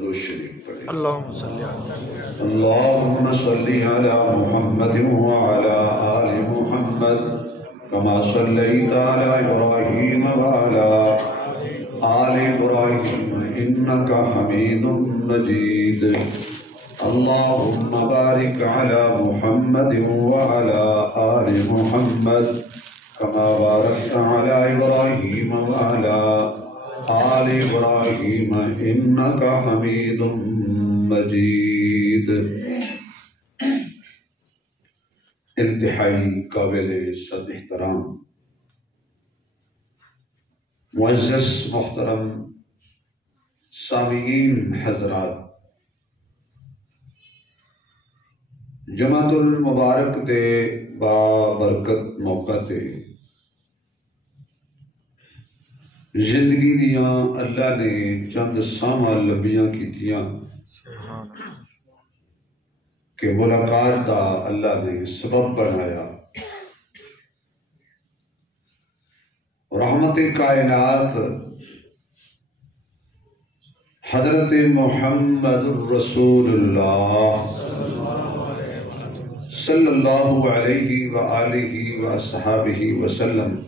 درود شریف پڑھیں۔ اللہم صلی اللهم صل على محمد وعلى آل محمد كما صليت على إبراهيم وعلى آل إبراهيم إنك حميد مجيد اللهم بارك على محمد وعلى آل محمد كما باركت على إبراهيم وعلى آل إبراهيم إنك حميد مجيد۔ انتہائی قابل عزت احترام معزز محترم سامعین حضرات، جمعۃ المبارک دے بابرکت موقع تے زندگی دیاں اللہ نے چند ساماں لبیاں کیتیاں کہ ملاقات دا اللہ نے سبب بنایا۔ رحمت کائنات حضرت محمد رسول اللہ صلی اللہ علیہ وآلہ وصحابہ وسلم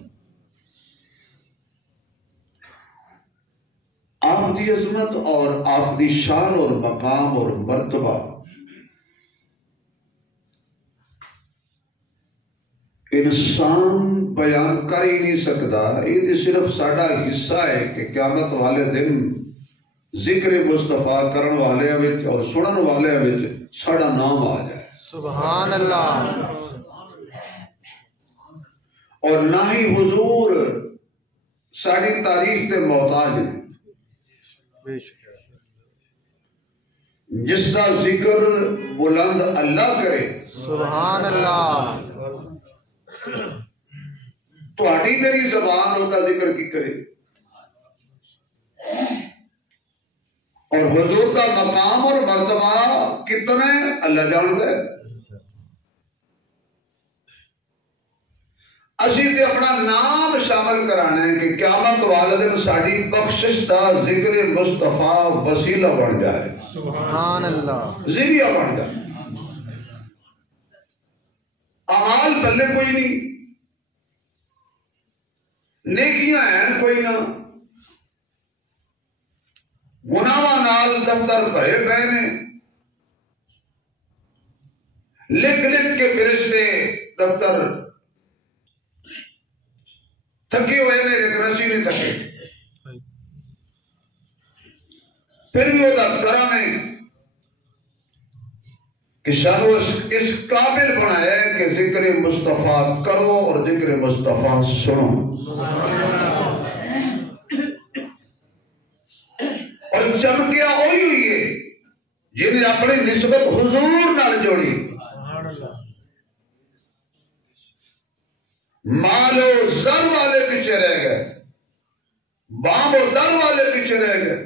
آپ دی عظمت اور آپ دی شان اور مقام اور مرتبہ انسان بیان کر ہی نہیں سکتا۔ یہ صرف ساڈا حصہ ہے کہ قیامت والے دن ذکر مصطفیٰ کرن والے اور سنن والے ساڈا نام آ جائے۔ سبحان اللہ۔ اور نہ ہی حضور ساری تعریف تے محتاج ہے۔ جس کا ذکر بلند اللہ کرے سبحان اللہ، تو ہٹی میری زبان ہوتا ذکر کی کرے۔ اور حضور کا مقام اور مرتبہ کتنا ہے اللہ جانتا ہے۔ اسی تے اپنا نام شامل کرانا ہے کہ قیامت والدین ساڑی بخشش دا ذکر مصطفیٰ وسیلہ بن جائے۔ سبحان اللہ، ذریعہ بن جائے۔ اعمال بلے کوئی نہیں، نیکیاں ہیں کوئی نہ، گناہاں نال دفتر بھرے پئے نے، لکھ لکھ کے فرشتے دفتر تھکے ہوئے نے، لیکن اسی نہیں تھکے۔ پھر بھی وہ کرم ہے کہ شانو اس قابل بنایا ہے کہ ذکر مصطفیٰ کرو اور ذکر مصطفیٰ سنو۔ اور چمکیا ہوئی ہے جنہیں اپنی نسبت حضور نال جوڑی، مال و زر والے پیچھے رہ گئے، بام و در والے پیچھے رہ گئے،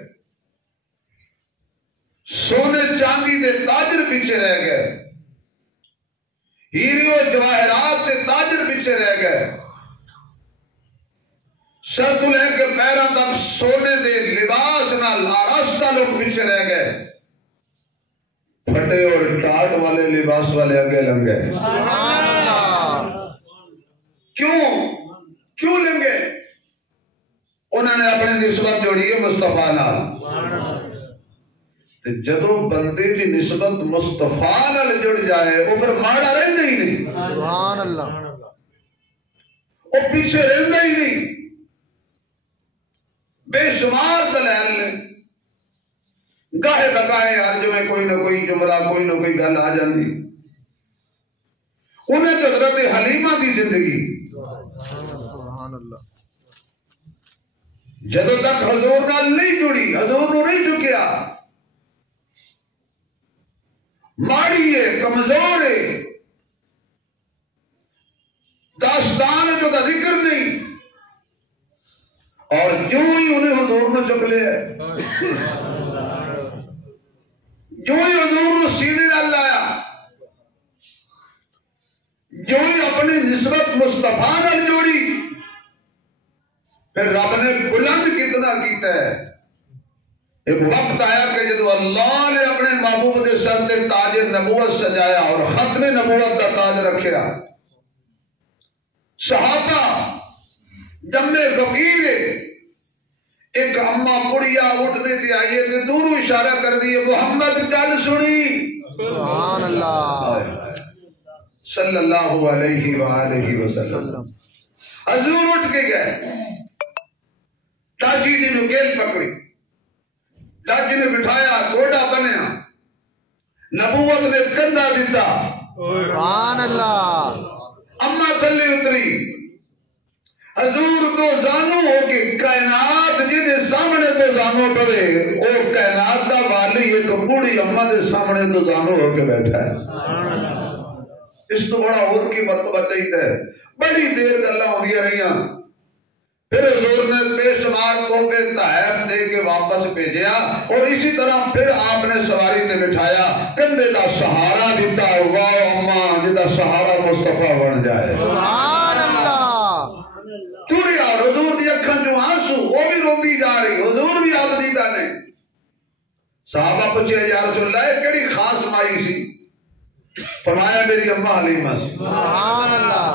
سونے چاندی دے تاجر پیچھے رہ گئے، ہیرے و جواہرات دے تاجر پیچھے رہ گئے، سر دلہن کے پیروں تک سونے دے لباس نال آراستہ لوگ پیچھے رہ گئے، پھٹے اور ٹاٹ والے لباس والے آگے لنگ گئے۔ کیوں لیں گے؟ انہوں نے اپنی نسبت جوڑی ہے مصطفیٰ نال۔ جدو بندے کی نسبت مصطفیٰ نال جڑ جائے وہ پھر ماڑا رہتا ہی نہیں۔ سبحان اللہ، وہ پیچھے رہتا ہی نہیں۔ بے شمار دلائل نے، گاہے بگاہے ہر جمعے کوئی نہ کوئی جملہ کوئی نہ کوئی گل آ جاندی۔ انہیں حضرت حلیمہ دی زندگی جدو تک حضور نال نہیں جڑی، حضور نو نہیں چکیا، ماڑی ہے، کمزور ہے، داستان جو کا ذکر نہیں، اور جو ہی انہیں حضور نو چک لیا، جو ہی حضور نو سینے نال لایا، جو ہی اپنی نسبت مصطفیٰ نال جوڑی، پھر رب نے بلند کتنا کیتا ہے۔ ایک وقت آیا کہ جب اللہ نے اپنے محبوب کے سر تے تاج نبوت سجایا اور ختم نبوت کا تاج رکھیا، صحابہ جمع غفیر ایک اما کڑیا اٹھنے تے آئیے تے دوروں اشارہ کر دیے محمد گل سنی، سبحان اللہ صلی اللہ علیہ وآلہ وسلم۔ حضور اٹھ کے گئے، ڈاجی جی نے کیل پکڑی، ڈاجی نے بٹھایا، گوڈا بنیا، نبوت نے کندھا دیتا، سبحان اللہ اما تھلے اتری، حضور دو زانو ہو کے کائنات جدے سامنے دو زانو پڑے، او کائنات دا والی ایک بوڑھی اما دے سامنے دو زانو ہو کے بیٹھا ہے۔ اس تو بڑا اور کی مرتبہ چاہیے ہے، بڑی دیر گلاں ہوندیاں رہیاں، پھر حضور نے بے شمار تحفے تحائف دے کے واپس بھیجیا، اور اسی طرح پھر آپ نے سواری تے بٹھایا، کندھے دا سہارا دیتا، واہ اما جدا سہارا مصطفیٰ بن جائے، سبحان اللہ۔ ٹوریا حضور دی اکھاں جو آنسو، وہ بھی روندی جا رہی، حضور بھی آپ دیتا نے۔ صحابہ پوچھے یا رسول اللہ کیڑی خاص مائی سی؟ فرمایا میری اماں حلیمہ سی۔ سبحان اللہ۔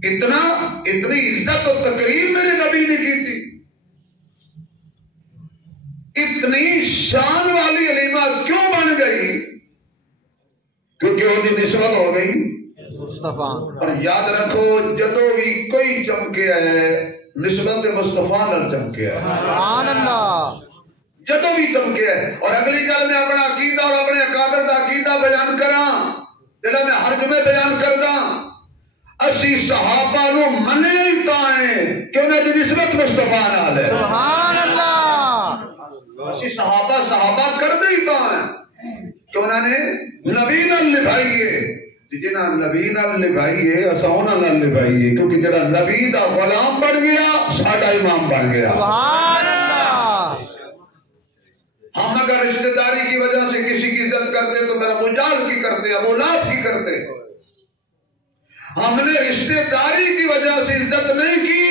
اتنی عزت و تقریم میرے نبی نے کی تھی، اتنی شان والی حلیمہ کیوں بن گئی؟ کیونکہ وہ دی نسبت ہو گئی مصطفیٰ۔ اور یاد رکھو جدو بھی کوئی چمکے ہے نسبت مصطفیٰ نال چمکے ہے، سبحان اللہ۔ جدو بھی چمکے ہے۔ اور اگلی گل میں اپنا عقیدہ اور اپنے اکابر دا عقیدہ بیان کراں، جڑا میں ہر جمعے بیان کردا، اسی صحابہ نو منے ہی تائیں کہ انہیں دی نسبت مصطفیٰ نال ہے، سبحان اللہ۔ اسی صحابہ کر دے ہی تائیں کہ انہوں نے نبی نال نبھائیے، جنہاں نبی نال نبھائیے اساں انہاں نال نبھائیے، کیونکہ جڑا نبی دا غلام بن گیا ساڈا امام بن گیا۔ سبحان اللہ۔ ہم اگر رشتہ داری کی وجہ سے کسی کی عزت کرتے تو پھر ابو جہل کی کرتے، ابو لہب کی کرتے۔ ہم نے رشتہ داری کی وجہ سے عزت نہیں کی،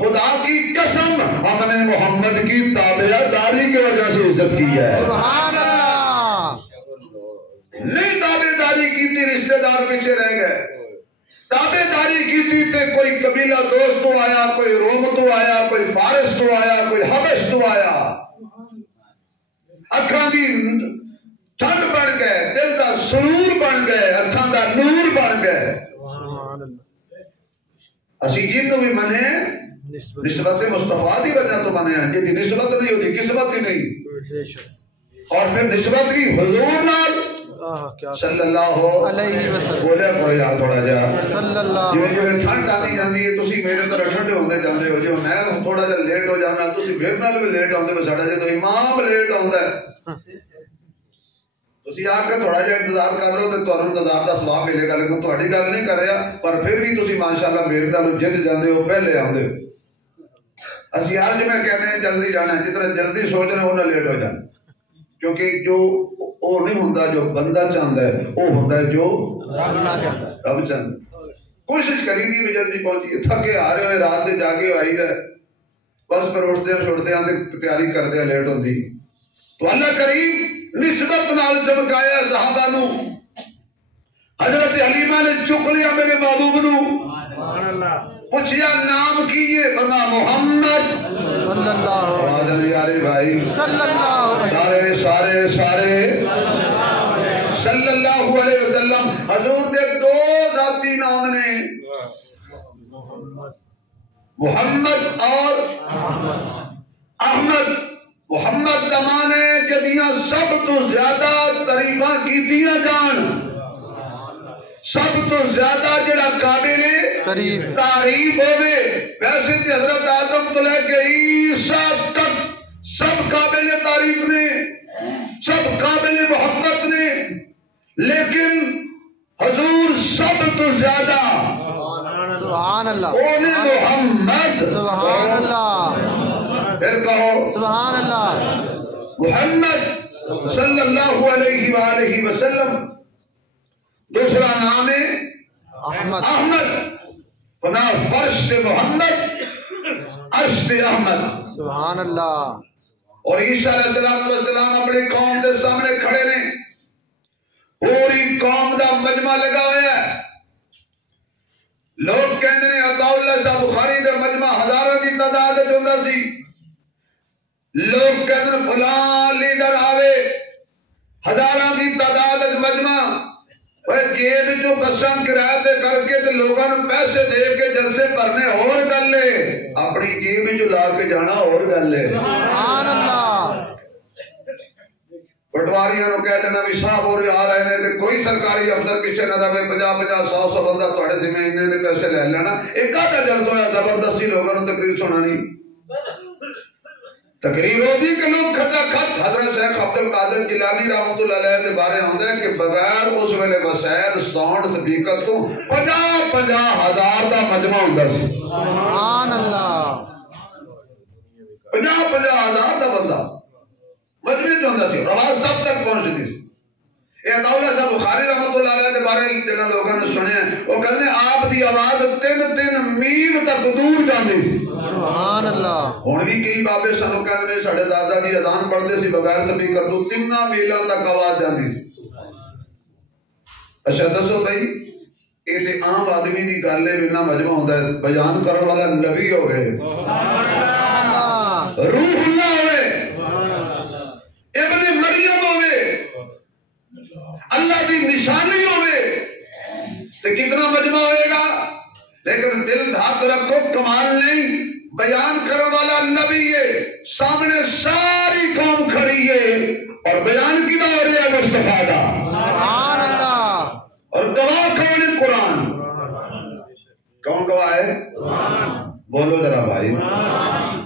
خدا کی قسم ہم نے محمد کی تابع داری کی وجہ سے عزت کی ہے۔ سبحان اللہ۔ نہیں تابع داری کی تھی رشتہ دار پیچھے رہ گئے، تابع داری کی تھی تے کوئی قبیلہ دوست تو آیا، کوئی روم تو آیا، کوئی فارس تو آیا، کوئی حبش تو آیا، اکھاں دی ٹھنڈ بن گئے، دل دا سرور بن گئے، اکھاں دا نور بن گئے۔ اسی جن کو بھی منے نسبت مصطفیٰ دی وجہ تو منے ہیں، جی نسبت نہیں ہوتی قسمت ہی نہیں۔ اور پھر نسبت کی حضور نال صلی اللہ علیہ وسلم، بولے کوئی یاد تھوڑا جا صلی اللہ جو ٹھنڈ آتی جاندی ہے، تسی میرے طرح ٹھنڈے ہوندے جاندے ہو، جو میں تھوڑا جا لیٹ ہو جانا تسی میرے نال بھی لیٹ ہوندے ہو، ساڈا جے تو امام لیٹ ہوندا ہے، تسی آ کے تھوڑا جا انتظار کر لو تے تہاڈوں انتظار دا ثواب ملے گا، لیکن تہاڈی گل نہیں کر رہا، پر پھر بھی تسی ماشاءاللہ میرے نال جد جاندے ہو، پہلے آندے ہو۔ اسی ہر جمعہ کہنے ہیں جلدی جانا ہے، جتنا جلدی سوچ رہے ہیں لیٹ ہو جانا، کیونکہ جو وہ نہیں ہوتا جو بندہ چاہتا ہے، وہ ہوتا ہے جو رب چاہتا ہے۔ کوشش کری دی بھی جلدی پہنچی، تھکے آ رہے ہوئے رات دے جاگے آئی ہے، بس پر اٹھتے ہیں چھوڑتے ہیں تیاری کرتے ہیں لیٹ ہوتی۔ تو اللہ کریم نسبت نال چمکایا صحابہ نو، حضرت حلیمہ نے چک لیا میرے محبوب نو، پوچھیا نام کیے، فرمایا محمد صلی اللہ علیہ بھائی صلی اللہ سارے سارے سارے صلی اللہ علیہ وسلم۔ حضور دے دو ذاتی نام نے، محمد اور احمد۔ محمد کا معنی ہے جدیاں سب تو زیادہ تعریفاں کیتیاں جان، سب تو زیادہ جڑا قابل تعریف ہوئے۔ ویسے تے حضرت آدم تو لے کے عیسیٰ تک سب قابل تعریف نے، سب قابل محبت نے، لیکن حضور سب تو زیادہ سبحان اللہ، اونے محمد سبحان اللہ، پھر کہو سبحان اللہ، محمد صلی اللہ علیہ وآلہ وسلم۔ دوسرا نام ہے احمد، احمد، بنا فرش سے محمد، عرش سے احمد۔ سبحان اللہ۔ اور عیسیٰ علیہ السلام اپنی قوم کے سامنے کھڑے نے، پوری قوم دا مجمع لگا ہوا ہے، لوگ کہتے ہیں عطا اللہ صاحب بخاری دے مجمع ہزاروں کی تعداد ہوتا سی، لوگ کہتے ہیں فلاں لیڈر آوے ہزاروں کی تعداد مجمع، جیب جو بساں کرایہ تے کر کے تے لوگوں نے پیسے دے کے جلسے کرنے اور گل ہے، اپنی جیب جو لا کے جانا اور گل ہے۔ سبحان اللہ۔ پٹواریاں نو کہہ دینا بھی صاحب اور آ رہے ہیں تے کوئی سرکاری افسر پیچھے نہ رہے، 50 100 بندہ تھوڑے ذمہ انہیں پیسے لے لینا، ایک آدھا جلسہ ہوا زبردستی لوگوں نے تقریر سنانی، تقریر ہوتی کہ لوگ کھٹا کھٹ حضرت شیخ عبد القادر جیلانی رحمۃ اللہ علیہ کے بارے آتا ہے کہ بغیر اس ویلے وسائل ساؤنڈ سپیکر تو 50 ہزار کا مجمع ہوتا سی۔ سبحان اللہ۔ 50 ہزار کا بندہ مجمع تو ہوتا سی، آواز سب تک پہنچتی سی۔ یہ عطا اللہ صاحب بخاری رحمۃ اللہ علیہ کے بارے جنہاں لوگوں نے سنے وہ کہتے ہیں آپ دی آواز 3 میل تک دور جاندی سی۔ سبحان اللہ۔ ہن بھی کئی بابے سانو کہندے نے ساڈے دادا جی اذان پڑھتے سی بغیر سپیکر تو 3 میلاں تک آواز جاندی سی۔ اچھا دسو بھائی یہ تے عام آدمی دی گل ہے، بنا مجمع ہوندا ہے، بیان کرن والا نبی ہوئے، روح اللہ ہوئے، ابن مریم ہوئے، اللہ دی نشانی ہوئے تو کتنا مجمع ہوئے گا؟ لیکن دل دھات رکھو کمال نہیں، بیان کرنے والا نبی ہے، سامنے ساری قوم کھڑی ہے اور بیان کیدا ہو رہا ہے مصطفیٰ کا۔ سبحان اللہ۔ اور گواہ کون ہے؟ قرآن۔ کون گواہ ہے؟ بولو ذرا بھائی۔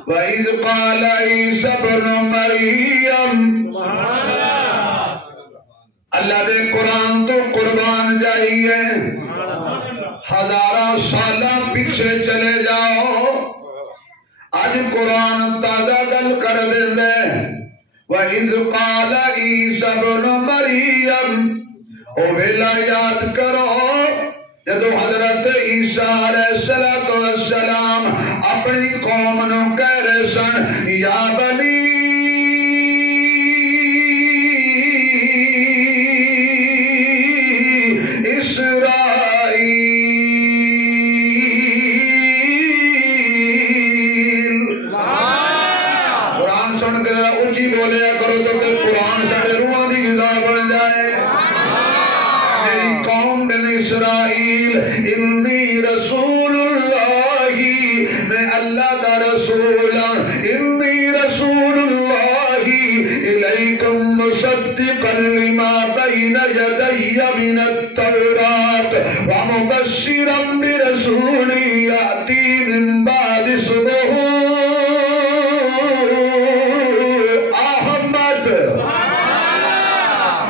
وَإِذْ قَالَ عِيسَى ابْنُ مَرْيَمَ، اللہ دے قرآن تو قربان جائیے، ہزارہ سالہ پیچھے چلے جاؤ، آج قرآن تازہ گل کر دے۔ وَإِذْ قَالَ عِيسَى ابْنُ مَرْيَمَ، او ویلا یاد کرو جدو حضرت عیسیٰ علیہ السلام اپنی قوم نو کہہ رہے سن یا بنی اسرائیل انی رسول اللہ، میں اللہ کا رسول ہوں، انی رسول اللہ الیکم مصدقا لما بین یدی من التوراۃ ومبشرا برسول یأتی من بعد اسمہ احمد۔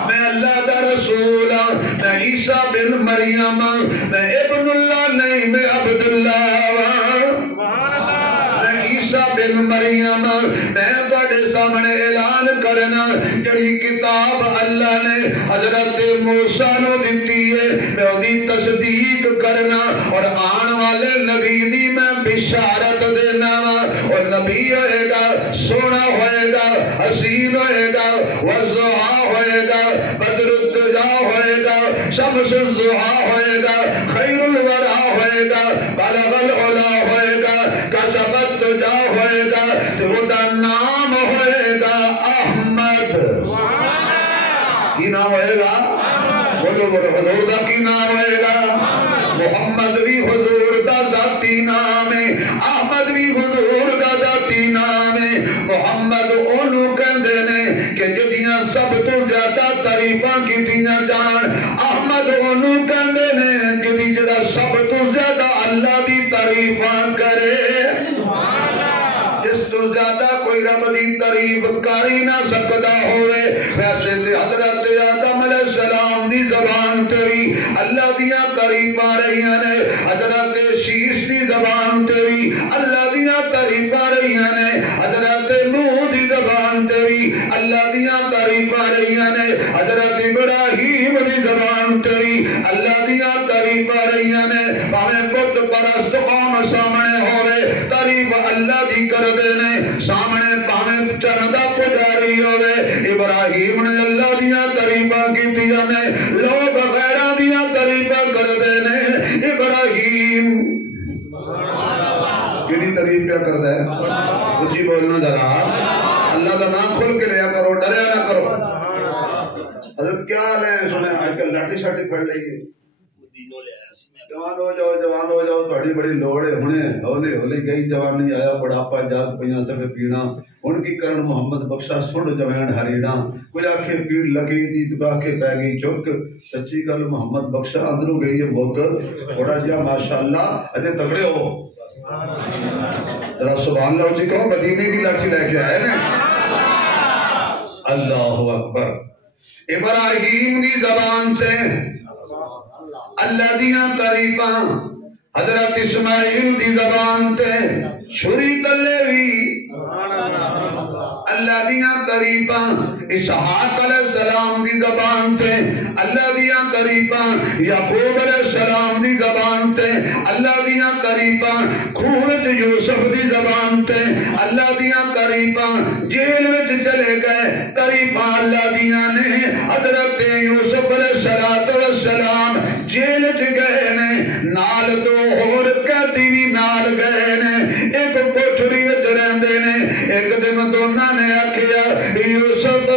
میں اللہ کا رسول ہوں، میں عیسیٰ بن مریم، میں ابن اللہ نہیں، میں عبداللہ، میں عیسیٰ بن مریم، میں بڑے سامنے اعلان کرنا جڑی کتاب اللہ نے حضرت موسیٰ نو دیتی ہے میں دی تصدیق کرنا، اور آن والے نبی دی میں بشارت دینا، اور نبی ہوئے گا سونا ہوئے گا حسین ہوئے گا والضحیٰ ہوئے گا بدر الدجا ہوئے گا شمس الضحیٰ ہوئے گا خیر الورا ہوئے گا بلغ العلا ہوئے گا کذب الدجا ہوئے گا، وہ دا نام ہوئے گا احمد۔ کی نام ہوئے گا؟ بولو بولو حضور دا کی نام ہوئے گا؟ محمد بھی حضور دا ذاتی نام ہے، احمد بھی حضور دا ذاتی نام ہے۔ محمد انہوں کہندے نے کہ جدیاں سب تو زیادہ تعریفاں کیتیاں جان، احمد انہوں کہندے نے جدی جڑا سب تو زیادہ اللہ دی تعریفاں کرے، اس تو زیادہ کوئی رب دی تعریف کر ہی نہ سکتا ہوئے۔ ویسے حضرت آدم علیہ السلام دی زبان تے بھی اللہ دیاں تعریفاں رہیاں نے، حضرت شیش دی زبان تے بھی اللہ دیاں تعریفاں رہیاں نے، حضرت نوح دی زبان تے بھی اللہ دیاں تعریفاں رہیاں نے، حضرت ابراہیم دی زبان تے بھی اللہ دیاں تعریفاں رہیاں نے۔ پاویں بت پرست قوم سامنے ہوئے تعریف اللہ دی کر دینے، سامنے پاویں چن دا پجاری ہوئے ابراہیم نے اللہ دیا تعریفاں کیتیاں نے لوگ غیراں دیا تعریفاں کردے نے ابراہیم کیڑی تعریف کیا کردا ہے اچھی بولنا ذرا اللہ کا نام کھول کے لیا کرو ڈریا نہ کرو حضرت کیا حال ہے سنے آج کل لاٹھی شاٹھی پھڑ لئیے جوان ہو جاؤ تھوڑی بڑی لوڑ ہے ہنے ہولے ہولے گئی جوانی آیا بڑھاپا جاگ پیاں سب پینا ان کی کرن محمد بخشا سن جوان ہرینا کوئی آنکھیں پیڑ لگی تھی تو آنکھیں پہ گئی چک سچی گل محمد بخشا اندروں گئی ہے بک تھوڑا جا ماشاءاللہ اجے تگڑے ہو ذرا سبحان اللہ جی کہو مدینے کی لاٹھی لے کے آئے نا اللہ اکبر ابراہیم دی زبان سے اللہ دیاں تعریفاں حضرت اسماعیل دی زبان تے چھری تلے ہوئی اللہ دیاں تعریفاں اسحاق علیہ السلام دی زبان تے اللہ دیاں تعریفاں یعقوب علیہ السلام دی زبان تے اللہ دیاں تعریفاں خورت یوسف دی زبان تے اللہ دیاں تعریفاں جیل وچ چلے گئے تعریفاں اللہ دیاں نے حضرت یوسف علیہ السلام جیل چ گئے نے نال دو اور قیدی بھی نال گئے نے ایک کوٹھڑی وچ رہندے نے ایک دن دونوں نے آکھیا یوسف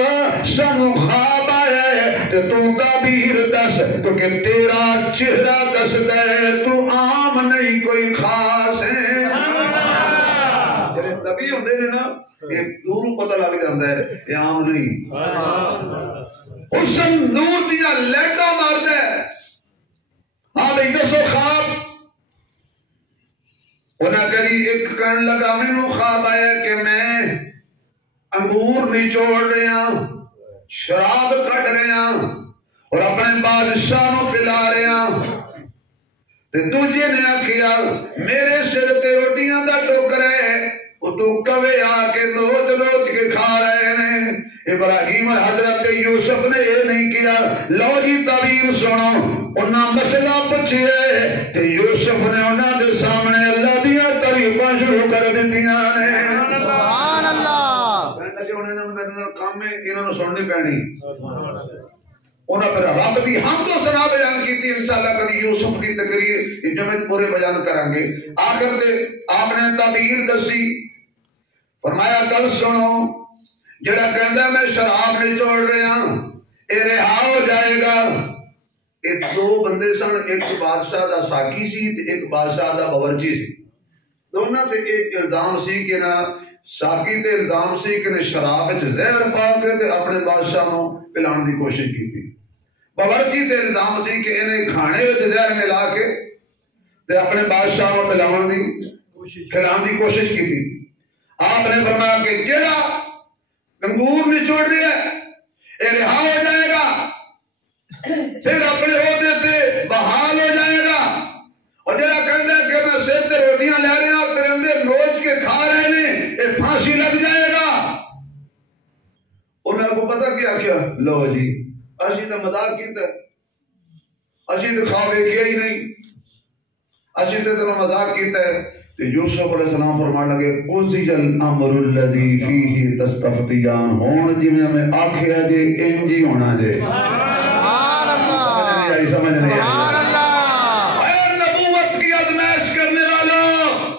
سانو خواب آیا ہے تے تو تعبیر دس کیونکہ تیرا چہرہ دسدا ہے تو عام نہیں کوئی خاص ہے جڑے نبی ہوندے نے نا یہ دوروں پتہ لگ جاندا ہے یہ عام نہیں حسن نور دیا لیٹا ماردا ہے ہاں بھئی دسو خواب انہاں کری ایک کہن لگا مینوں خواب آیا کہ میں انگور نچوڑ رہا شراب کٹ رہا اور اپنے بادشاہ نو پلا رہا دوجے نے آکھیا میرے سر تے روٹیاں دا ٹوکرا ہے تو کوے آ کے لوچ لوچ کے کھا رہے نے ابراہیم اور حضرت یوسف نے یہ نہیں کیا لو جی تعبیر سنو انہاں مسئلہ پوچھئے کہ یوسف نے انہاں دے سامنے اللہ دیا تعریفاں شروع کر دتیاں نے سبحان اللہ کہ انہوں نے میرے کام میں انہوں نے سننی پڑنی انہوں پر رب دی ہم تو سنا بیان کی تھی انشاءاللہ کدی یوسف کی تقریر جو میں پورے بیان کریں گے آخر دے آپ نے تعبیر دسی فرمایا کل سنو جڑا کہندا میں شراب نچوڑ رہا اے رہا ہو جائے گا ایک دو بندے سن ایک بادشاہ دا ساکی سی ایک بادشاہ دا باورچی سی دونوں تے ایک الزام سی کہ نہ ساکی تے الزام سی کہ نے شراب وچ زہر پا کے تے اپنے بادشاہ نو پلان دی کوشش کی تھی باورچی تے الزام سی کہ انہیں کھانے وچ زہر ملا کے تے اپنے بادشاہ نو پلاون دی کھلاون دی کوشش کی تھی آپ نے فرمایا کہ جڑا انگور نچوڑ رہا ہے اے رہا ہو جائے گا پھر اپنے عہدے تے بحال ہو جائے گا اور جڑا کہندا ہے کہ میں سر تے روٹیاں لے رہا پرندے نوچ کے کھا رہے نے اے پھانسی لگ جائے گا انہوں کو پتہ کیا لو جی اسی تے مذاق کیتا اسی تے خواب دیکھیا ہی نہیں اسی تے مذاق کیتا ہے تو یوسف علیہ السلام فرمان لگے قضی الامر الذی فیہ تستفتیان ہون جی میں ہمیں آکھیا جے انجی ہونا جے سبحان اللہ سمجھ نہیں سبحان اللہ اے نبوت کی ازمائش کرنے والوں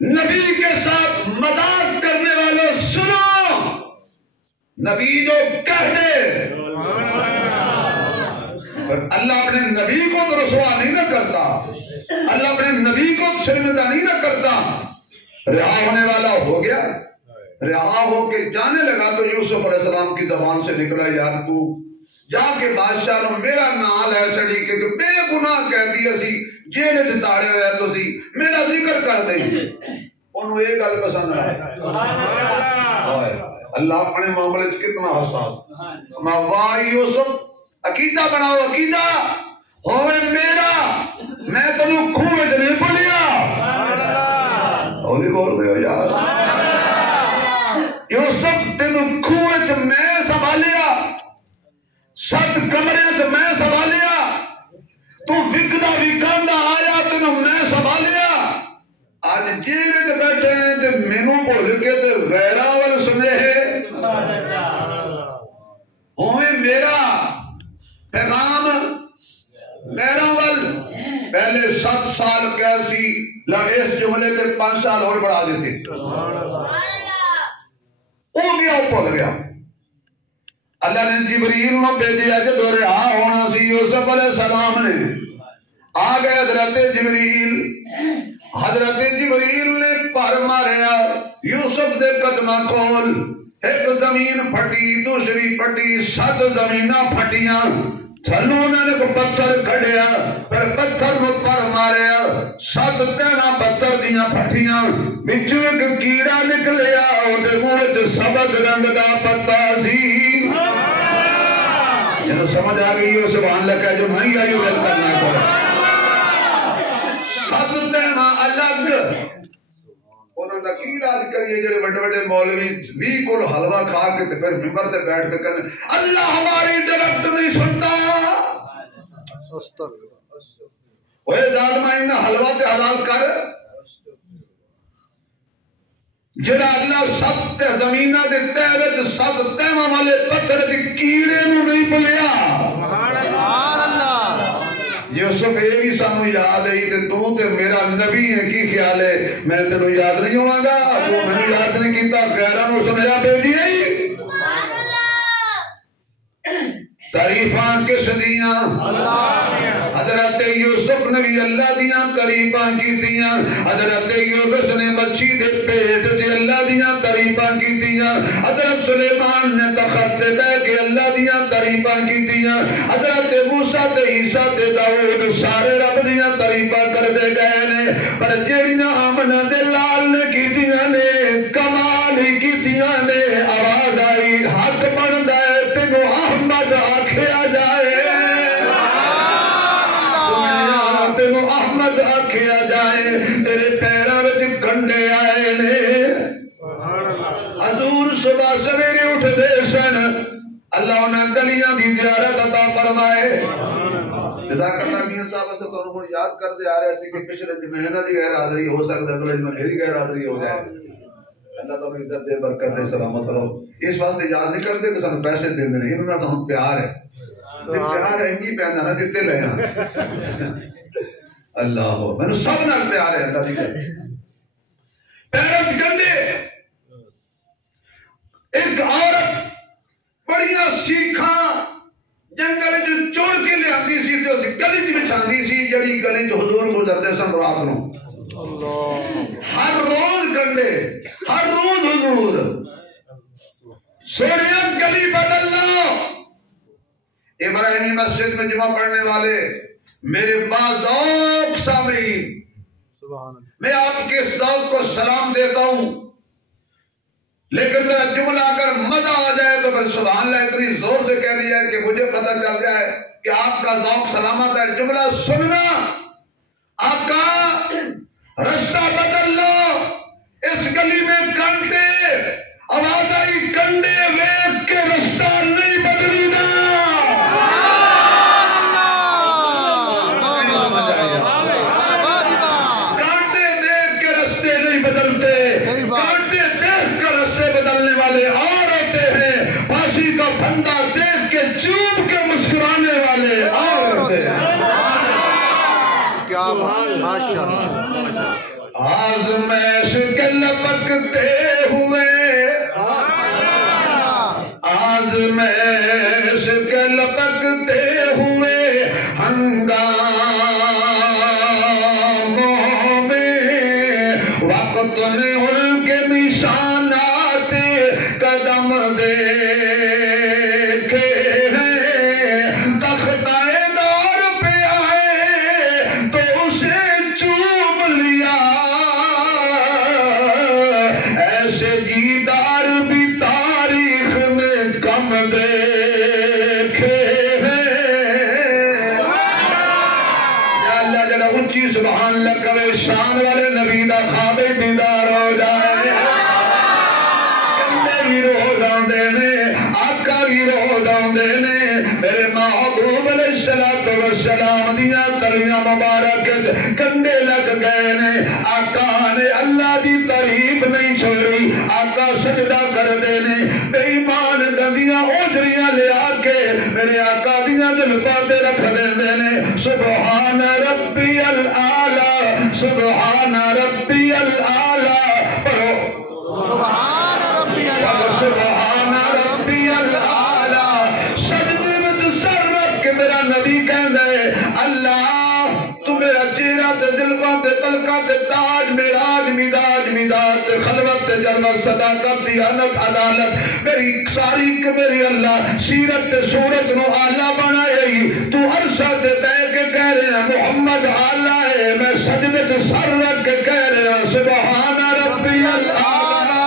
نبی کے ساتھ مذاق کرنے والوں سنو نبی جو کہہ دے اللہ اپنے نبی کو تو رسوا نہیں نہ کرتا اللہ اپنے نبی کو شرمندہ نہیں نہ کرتا رہا ہونے والا ہو گیا رہا ہو کے جانے لگا تو یوسف علیہ السلام کی زبان سے نکلا یار تو جا کے بادشاہ نے میرا نام لے چڑھی کہ بے گناہ کہہ دی اسی جیل وچ تاڑے ہوئے تو سی میرا ذکر کر دے انہوں یہ گل پسند آئے اللہ اپنے معاملے وچ کتنا حساس واہ یوسف عقیدہ بناؤ عقیدہ ہوئے میرا میں تنوں کھوہ وچ نہیں پڑیا اولی بول دے ہو یار یوسف تنوں کھوہ وچ میں سنبھالیا 7 کمرے وچ میں سنبھالیا تو وکدا وکاندا آیا تنوں میں سنبھالیا آج جیل تے بیٹھے ہیں تے مینوں بھول کے تے غیراں ول سنے ہوئے میرا پیغام غیراں ول پہلے 7 سال کیسی لگ اس جملے تے 5 سال اور بڑھا دیتے وہ گیا بھول گیا اللہ نے جبریل نو بھیجا جدو رہا ہونا سی یوسف علیہ السلام نے آ گئے حضرت جبریل نے پر ماریا یوسف دے قدمہ کول ایک زمین پھٹی دوسری پھٹی 7 زمیناں پھٹیاں تھلوں نے کو پتھر کھڑیا پر پتھر نو پر ماریا 7 تینا پتھر دیاں پھٹیاں بچو ایک کیڑا نکلیا دے منہ سبز رنگ دا پتا سی جب سمجھ آ گئی ہو سبحان اللہ کہ جو نہیں آئی وہ کرنا پڑا 7 تینا الگ انہوں نے کی علاج کریے جڑے بڑے بڑے مولوی 20 کل حلوہ کھا کے تے پھر ممبر تے بیٹھ کے کرنے اللہ ہماری ڈائریکٹ نہیں سنتا اوے ظالما ان حلوہ تے حلال کر جڑا اللہ 7 زمیناں دے تے وچ 7 تیواں والے پتھر دے کیڑے نو نہیں بھلیا سبحان اللہ یوسف یہ بھی سانو یاد ہے کہ تو تے میرا نبی ہے کی خیال ہے میں تینو یاد نہیں ہوں گا تو میں نے یاد نہیں کیتا غیراں نو سنیا بھیجی ہے تعریفاں کس دیاں حضرت یوسف نے بھی اللہ دیاں تعریفاں کیتیاں حضرت یوسف نے مچھی دے پیٹ تے اللہ دیاں تعریفاں کیتیاں حضرت سلیمان نے تخت تے بیٹھ کے اللہ دیاں تعریفاں کیتیاں حضرت موسیٰ تے عیسیٰ تے داؤد سارے رب دیاں تعریفاں کردے گئے نے پر جڑیاں آمنہ دے لال نے کیتیاں نے کمال کیتیاں نے آواز آئی حق بندا ہے تینو احمد آکھیا جائے تینو احمد آکھیا جائے تیرے پیراں وچ کنڈے آئے نے حضور صبح سویرے اٹھ دے سن اللہ انہیں گلیاں دی زیارت عطا فرمائے جدا کرنا میاں صاحب سے تو انہوں یاد کر دے آ رہے ہیں کہ پچھلے جمعہ دی غیر حاضری ہو سکتا ہے اگلے جمعہ میری غیر حاضری ہو جائے اللہ تعالیٰ عزت دے برکت دے سلامت رہو اس واسطے یاد نہیں کرتے کہ سن پیسے دے دے انہوں نے ہم پیار ہے پیار ہے نہیں پیار نہ دیتے لے اللہ ہو میں نے سب نال پیار ہے اللہ دی پیرت گندے ایک عورت بڑیاں سیکھاں جنگل جو چوڑ کے لے آتی سی تے اسی گلی چ بچھاندی سی جڑی گلی چ حضور گزرتے سن رات نو ہر روز گنڈے ہر روز حضور سوڑیا گلی بدل لو ابراہیمی مسجد میں جمعہ پڑھنے والے میرے باذوق سامعین میں آپ کے ذوق کو سلام دیتا ہوں لیکن میرا جملہ اگر مزہ آ جائے تو پھر سبحان اللہ اتنی زور سے کہہ دیا کہ مجھے پتہ چل جائے کہ آپ کا ذوق سلامت ہے جملہ سننا آقا رستہ بدل لو اس گلی میں کنڈے آواز آئی کنڈے ویک کے رستہ نہیں بدلی دا کانٹے دیکھ کے رستے نہیں بدلتے کانٹے دیکھ کر رستے بدلنے والے اور ہوتے ہیں پھانسی کا پھندا دیکھ کے چوب کے مسکرانے والے اور ہوتے ہیں کیا بات ماشاءاللہ آزمائش کے لپکتے ہوئے آزمائش کے لپکتے ہوئے ہنگاموں میں وقت نے ان کے نشانات قدم دیکھے ہیں تختہ دار پہ آئے تو اسے چوم لیا ایسے دیدار بھی تاریخ میں کم دیکھے ہیں یا اللہ جل اونچی سبحان اللہ کبھی شان والے نبی دا خواب دیدار ہو جائے کندے بھی رو جاندے نے آقا بھی رو جاندے نے میرے محبوب علیہ السلام دیاں تلیاں مبارک کندے لگ گئے نے آقا آقا نے اللہ دی تعریف نہیں چھوڑی آقا سجدہ کر دینے بے ایمان گندیاں اوجریاں لے آ کے میرے آقا دیاں زلفاں تے رکھ دینے سبحان ربی العالی سبحان ربی العالی پڑھو سبحان ربی سبحان ربی العالی سجدے میں سر رکھ کے میرا نبی کہندا ہے اللہ تو میرا چہرہ تے دلواں تے پلکاں تے تاج معراج مداد تے خلوت تے جلوت صداقت دیانت عدالت میری ساری میری اللہ سیرت تے صورت نو اعلی بنائی تو عرصہ تے بیٹھ کے کہہ رہے ہیں محمد اعلی ہے میں سجدے تے سر رکھ کے کہہ رہے ہیں سبحان ربی العالی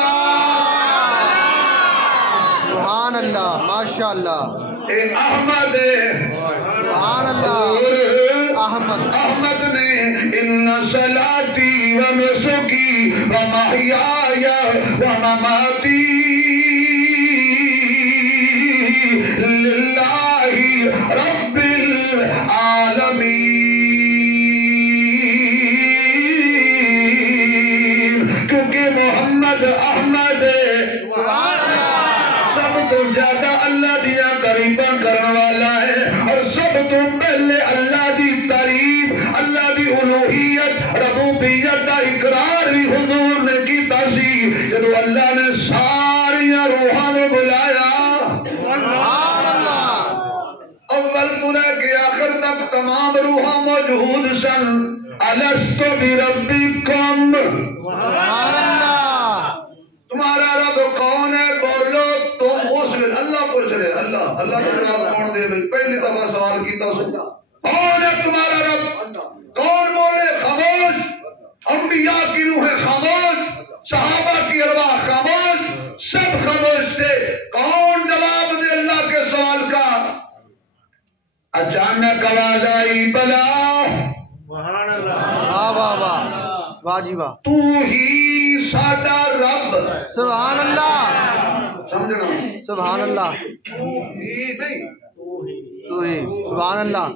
سبحان اللہ ماشاءاللہ اے احمد سبحان اللہ احمد نے ان صلاتی و نسکی و محیای و مماتی للہ رب العالمین کیونکہ محمد احمد سب تو زیادہ اللہ دیا قریباں کرنے والا ہے اور سب تو پہلے اللہ دی تعریف اللہ دی الوہیت ربوبیت کا اقرار بھی حضور نے کیتا سی جدو اللہ نے ساری روحاں نے بلایا اول تو لے کے آخر تک تمام روحاں موجود سن الستو بربکم تمہارا رب کون ہے بولو تم اس میں اللہ پوچھ رہے اللہ اللہ کا جواب کون دے پہلی دفعہ سوال کیتا سنتا کون ہے تمہارا رب کون بولے خاموش انبیاء کی روحیں خاموش صحابہ کی ارواح خاموش سب خاموش تھے کون جواب دے اللہ کے سوال کا اچانک آواز آئی بلا واہ واہ واہ واہ جی واہ تو ہی ساڈا رب سبحان اللہ سمجھنا سبحان اللہ تو ہی نہیں تو ہی سبحان اللہ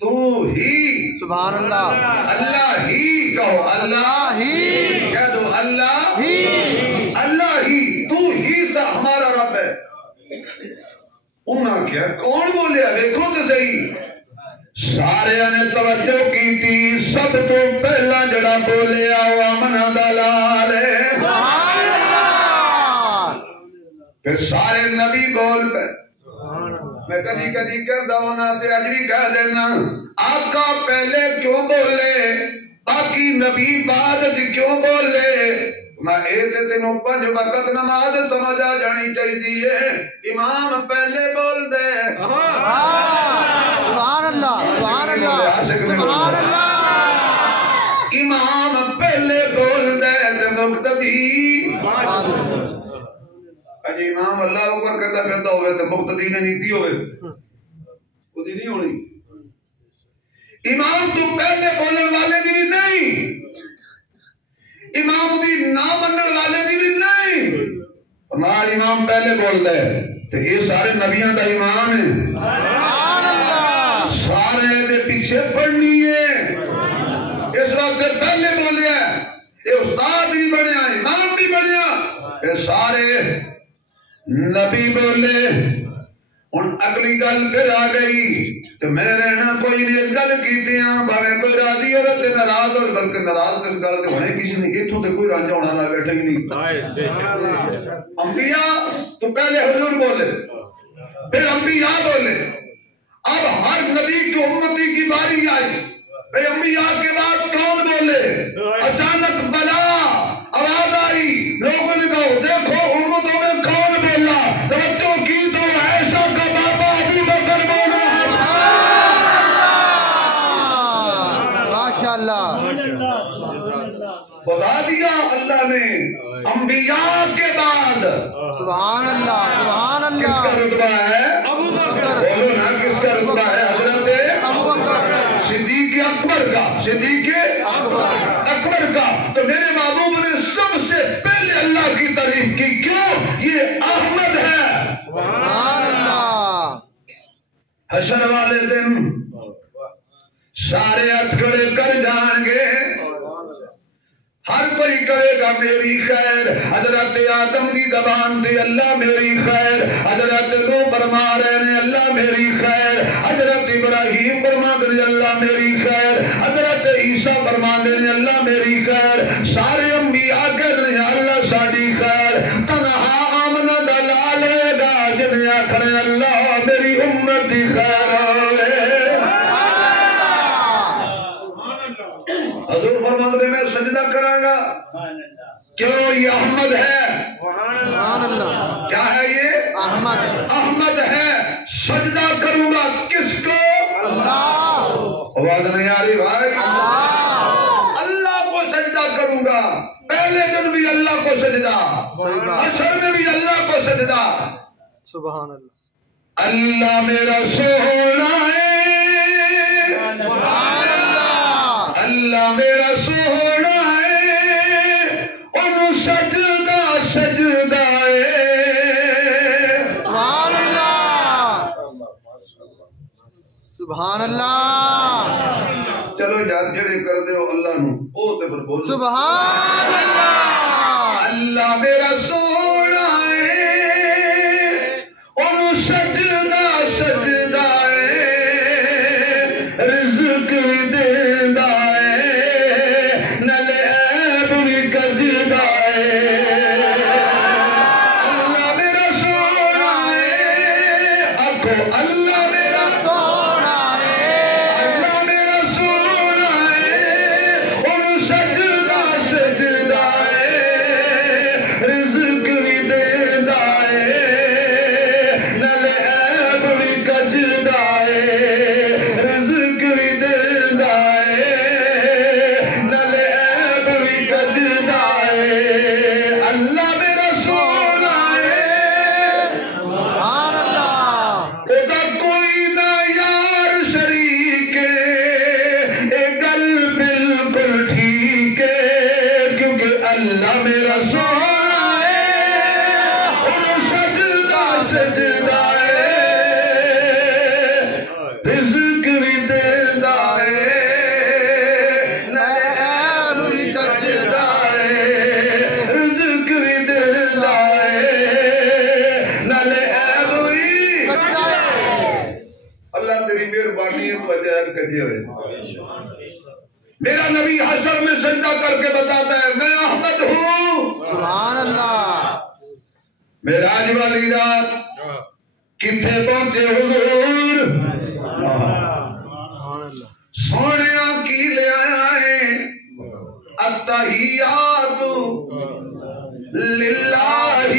تو ہی سبحان اللہ اللہ ہی کہو اللہ ہی کہہ دو اللہ ہی اللہ ہی تو ہی سا ہمارا رب ہے انہاں کیا کون بولیا دیکھو تو صحیح سارے نے توجہ کی تھی سب تو پہلا جڑا بولیا وہ امنا دلال ہے سبحان اللہ پھر سارے نبی بول پہ میں کدی کدی کہتا ہونا تے اج بھی کہہ دینا آقا پہلے کیوں بولے باقی نبی بعد کیوں بولے میں اے تے تینوں 5 وقت نماز سمجھ آ جانی چاہیے امام پہلے بول دے سبحان اللہ سبحان اللہ سبحان اللہ امام پہلے بول دے تے مقتدی اجی امام اللہ اوپر کہتا ہوئے تے مقتدی نے نیتی ہوئے خودی نہیں ہونی امام تو پہلے بولن والے دی بھی نہیں امام دی نہ منن والے دی بھی نہیں ہمارا امام پہلے بول دے تو یہ سارے نبیاں دا امام ہے سبحان اللہ سارے دے پیچھے پڑھنی ہے اس وقت پہلے بولیا یہ استاد بھی بنیا امام بھی بنیا یہ سارے نبی بولے ان اگلی گل پھر آ گئی تو میں رہنا کوئی نہیں گل کیتے ہیں بھاوے کوئی راضی ہوئے تے ناراض ہو بلکہ ناراض اس گل تے ہونے کسی نے ایتھوں تے کوئی رانجا ہونا نہ بیٹھے ہی نہیں انبیاء تو پہلے حضور بولے پھر انبیاء بولے اب ہر نبی کی امتی کی باری آئی بھئی انبیاء کے بعد کون بولے اچانک بلا آواز آئی لوگوں نے کہا دیکھو امتوں میں کون بولا توجہ کی تو عائشہ کا بابا ابو بکر بولا ماشاءاللہ بتا دیا اللہ نے انبیاء کے بعد سبحان اللہ سبحان کس کا اللہ رتبہ ہے ابو بکر بولو نا کس کا رتبہ ہے حضرت ابو بکر صدیق اکبر کا صدیق اکبر کا تو میرے محبوب نے سب سے پہلے اللہ کی تعریف کی کیوں یہ احمد ہے سبحان اللہ حشر والے دن سارے ہتھ کھڑے کر جان گے ہر کوئی کہے گا میری خیر. حضرت آدم دی زبان دی اللہ میری خیر. حضرت نوح فرما رہے ہیں اللہ میری خیر. حضرت ابراہیم فرما دے اللہ میری خیر. حضرت عیسیٰ فرما دے اللہ میری خیر. سارے انبیاء کہتے ہیں اللہ ساڈی خیر. تنہا آمنہ دلال گا جنہیں آکھنے اللہ میری امت دی خیر آوے. حضور فرماتے ہیں میں سجدہ کراں گا. کیوں؟ یہ احمد ہے. سبحان اللہ. کیا ہے یہ؟ احمد. احمد ہے. سجدہ کروں گا کس کو؟ اللہ. آواز نہیں آ رہی بھائی؟ اللہ. اللہ کو سجدہ کروں گا. پہلے دن بھی اللہ کو سجدہ, عصر میں بھی اللہ کو سجدہ. سبحان اللہ. اللہ میرا سونا ہے. سبحان اللہ. اللہ میرا سونا ہے. ان سجدہ سجدہ ہے. سبحان اللہ. سبحان اللہ. چلو یار جڑے کر دیو اللہ نو او تے پر بولو سبحان اللہ. اللہ میرا سونا ہے. ان سجدہ سجدہ ہے. رزق بھی دیندا ہے. نل عیب بھی کجدا ہے. اللہ میرا سونا ہے. آکھو اللہ میرا سونا ہے. اللہ میرا سونا ہے. ان سجدہ سجدہ ہے. رزق بھی دیندا ہے. نل عیب بھی کجدا ہے. رزق بھی دیندا ہے. نل عیب بھی کجدا ہے. اللہ میرا سونا ہے. سبحان اللہ. خدا کوئی نہ یار شریک اے گل بالکل ٹھیک ہے. کیونکہ اللہ میرا سونا ہے. ان سجدہ سجدہ ہے. رزق بھی دیندا ہے. نعیم بھی کجدا ہے. رزق بھی دیندا ہے. نعیم بھی. اللہ تیری مہربانی ہے تو عجائب کجے ہوئے. میرا نبی حشر میں سجدہ کر کے بتاتا ہے میں احمد ہوں. سبحان اللہ. معراج والی رات کتھے پہنچے حضور؟ سبحان اللہ. سونیا کی لے آیا ہے التحیات للہ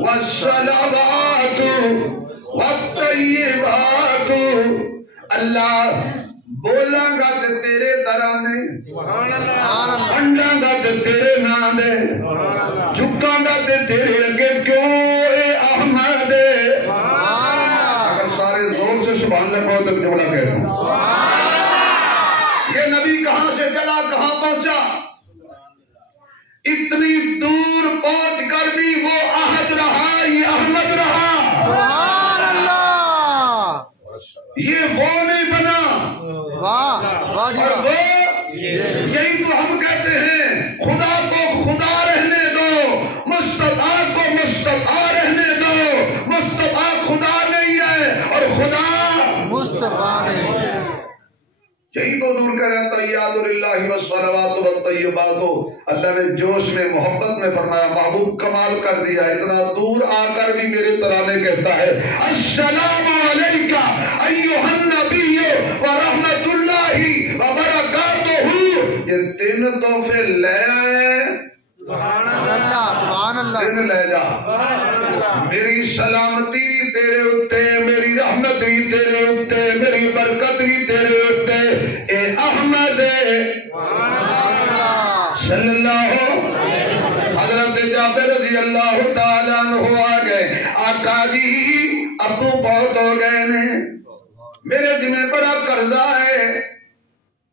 والصلوات والطیبات. اللہ بولاں گا تے تیرے طرح نے, سبحان اللہ. انڈاں گا تے تیرے نام دے, جھکاں گا تے تیرے اگے کیوں اے احمد. سبحان اللہ. اگر سارے زور سے سبحان اللہ پڑھو تو جملہ کہہ رہا ہوں. یہ نبی کہاں سے چلا کہاں پہنچا؟ اتنی دور پہنچ کر بھی وہ احد رہا, یہ احمد رہا. سبحان اللہ. یہ وہ نہیں بنا. واہ واہ جی اور واہ. وہ یہی تو ہم کہتے ہیں خدا کو خدا رہنے دو, مصطفیٰ کو مصطفیٰ رہنے دو. مصطفیٰ خدا نہیں ہے اور خدا مصطفیٰ نے. یہی تو دور کر رہا تیاد للہ والصلوات والطیبات. اللہ نے جوش میں محبت میں فرمایا محبوب کمال کر دیا. اتنا دور آ کر بھی میرے ترانے کہتا ہے السلام علیکہ ایھا النبی ورحمۃ اللہ وبرکاتہ. یہ تین تحفے لے آئے. سبحان اللہ. سبحان اللہ. تین لے جا. میری سلامتی بھی تیرے اتے, میری رحمت بھی تیرے اتے, میری برکت بھی تیرے اتے. اے احمد صلی اللہ. حضرت جابر رضی اللہ تعالیٰ عنہ آ گئے. آقا جی ابو بہت ہو گئے نے, میرے ذمہ بڑا قرضہ ہے.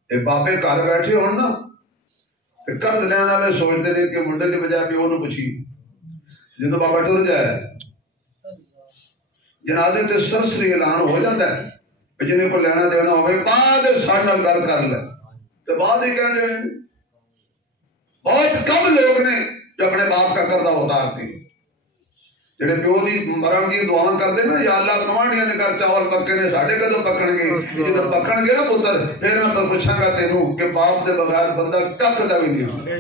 اے بابے گھر بیٹھے ہو نا, قرض لینے والے سوچتے تھے کہ منڈے کے بجائے پیو نو پوچھی جدو بابا ٹر جائے جنازے تے سرسری اعلان ہو جاتا ہے جنہیں کو لینا دینا ہوئے بعد ساڑھ نال گل کر لے تو بعد ہی کہہ دیں بہت کم لوگ نے جو اپنے باپ کا قرضہ اتارتے ہیں. جڑے پیو دی مرن دی دعا کرتے نا یا اللہ کمانڈیاں دے گھر چاول پکے نے ساڈے کدوں پکن گے. جدوں پکن گے نا پتر پھر میں پوچھاں گا تینوں کہ باپ دے بغیر بندہ ککھ دا بھی نہیں ہوندا.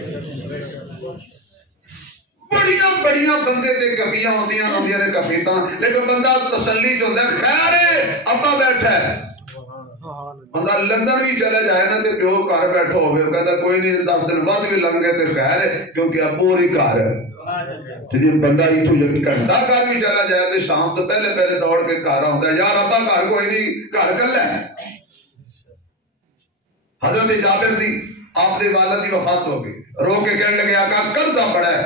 بڑیاں بڑیاں بندے تے کفیاں ہوندیاں نے کفیتاں لیکن بندہ تسلی جو ہوندا ہے خیر ہے ابا بیٹھا ہے. بندہ لندن بھی چلے جائے نا تے پیو گھر بیٹھا ہوے کہندا کوئی نہیں 10 دن بعد بھی لنگ گئے تے خیر ہے کیونکہ ابو ہی گھر ہے. جی بندہ اتوں گھنٹہ گھر بھی چلا جائے تو شام تو پہلے پہلے دوڑ کے گھر آتا ہے یار ابا گھر کوئی نہیں گھر کلا ہے. حضرت جابر دی آپ دے والد دی وفات ہو گئی. رو کے کہنے لگے آقا قرضہ پڑا ہے.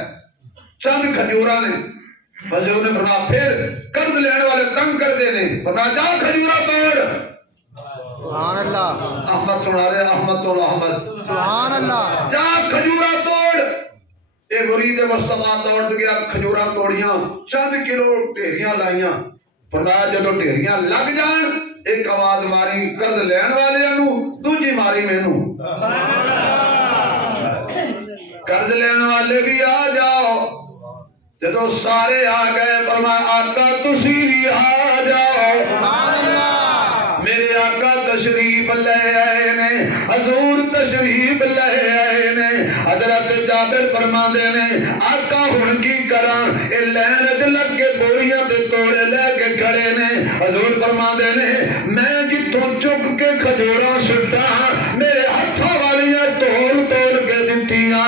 چند کھجورا نے حضور نے فرمایا پھر قرض لینے والے تنگ کر دینے فرمایا جا کھجورا توڑ. سبحان اللہ. احمد سنا رہے احمد تو احمد سبحان اللہ. جا کھجورا توڑ. اے مرید مصطفیٰ توڑ گیا کھجورا توڑیاں چند کلو ڈھیریاں لائیاں. فرمایا جدو ڈھیریاں لگ جان ایک آواز ماری قرض لین والے دوجی ماری مینوں. قرض لین والے بھی آ جاؤ. جدو سارے آ گئے فرمایا آقا تسی بھی آ جاؤ. میرے آقا تشریف لے آئے نے حضور تشریف لے آئے نے. حضرت جابر فرماندے نے آقا ہن کی کراں اے لین وچ لگ کے بوریاں تے توڑے لے کے کھڑے نے. حضور فرماندے نے میں جتھوں چک کے کھجوراں سٹاں میرے ہتھاں والیاں تول تول کے دتیاں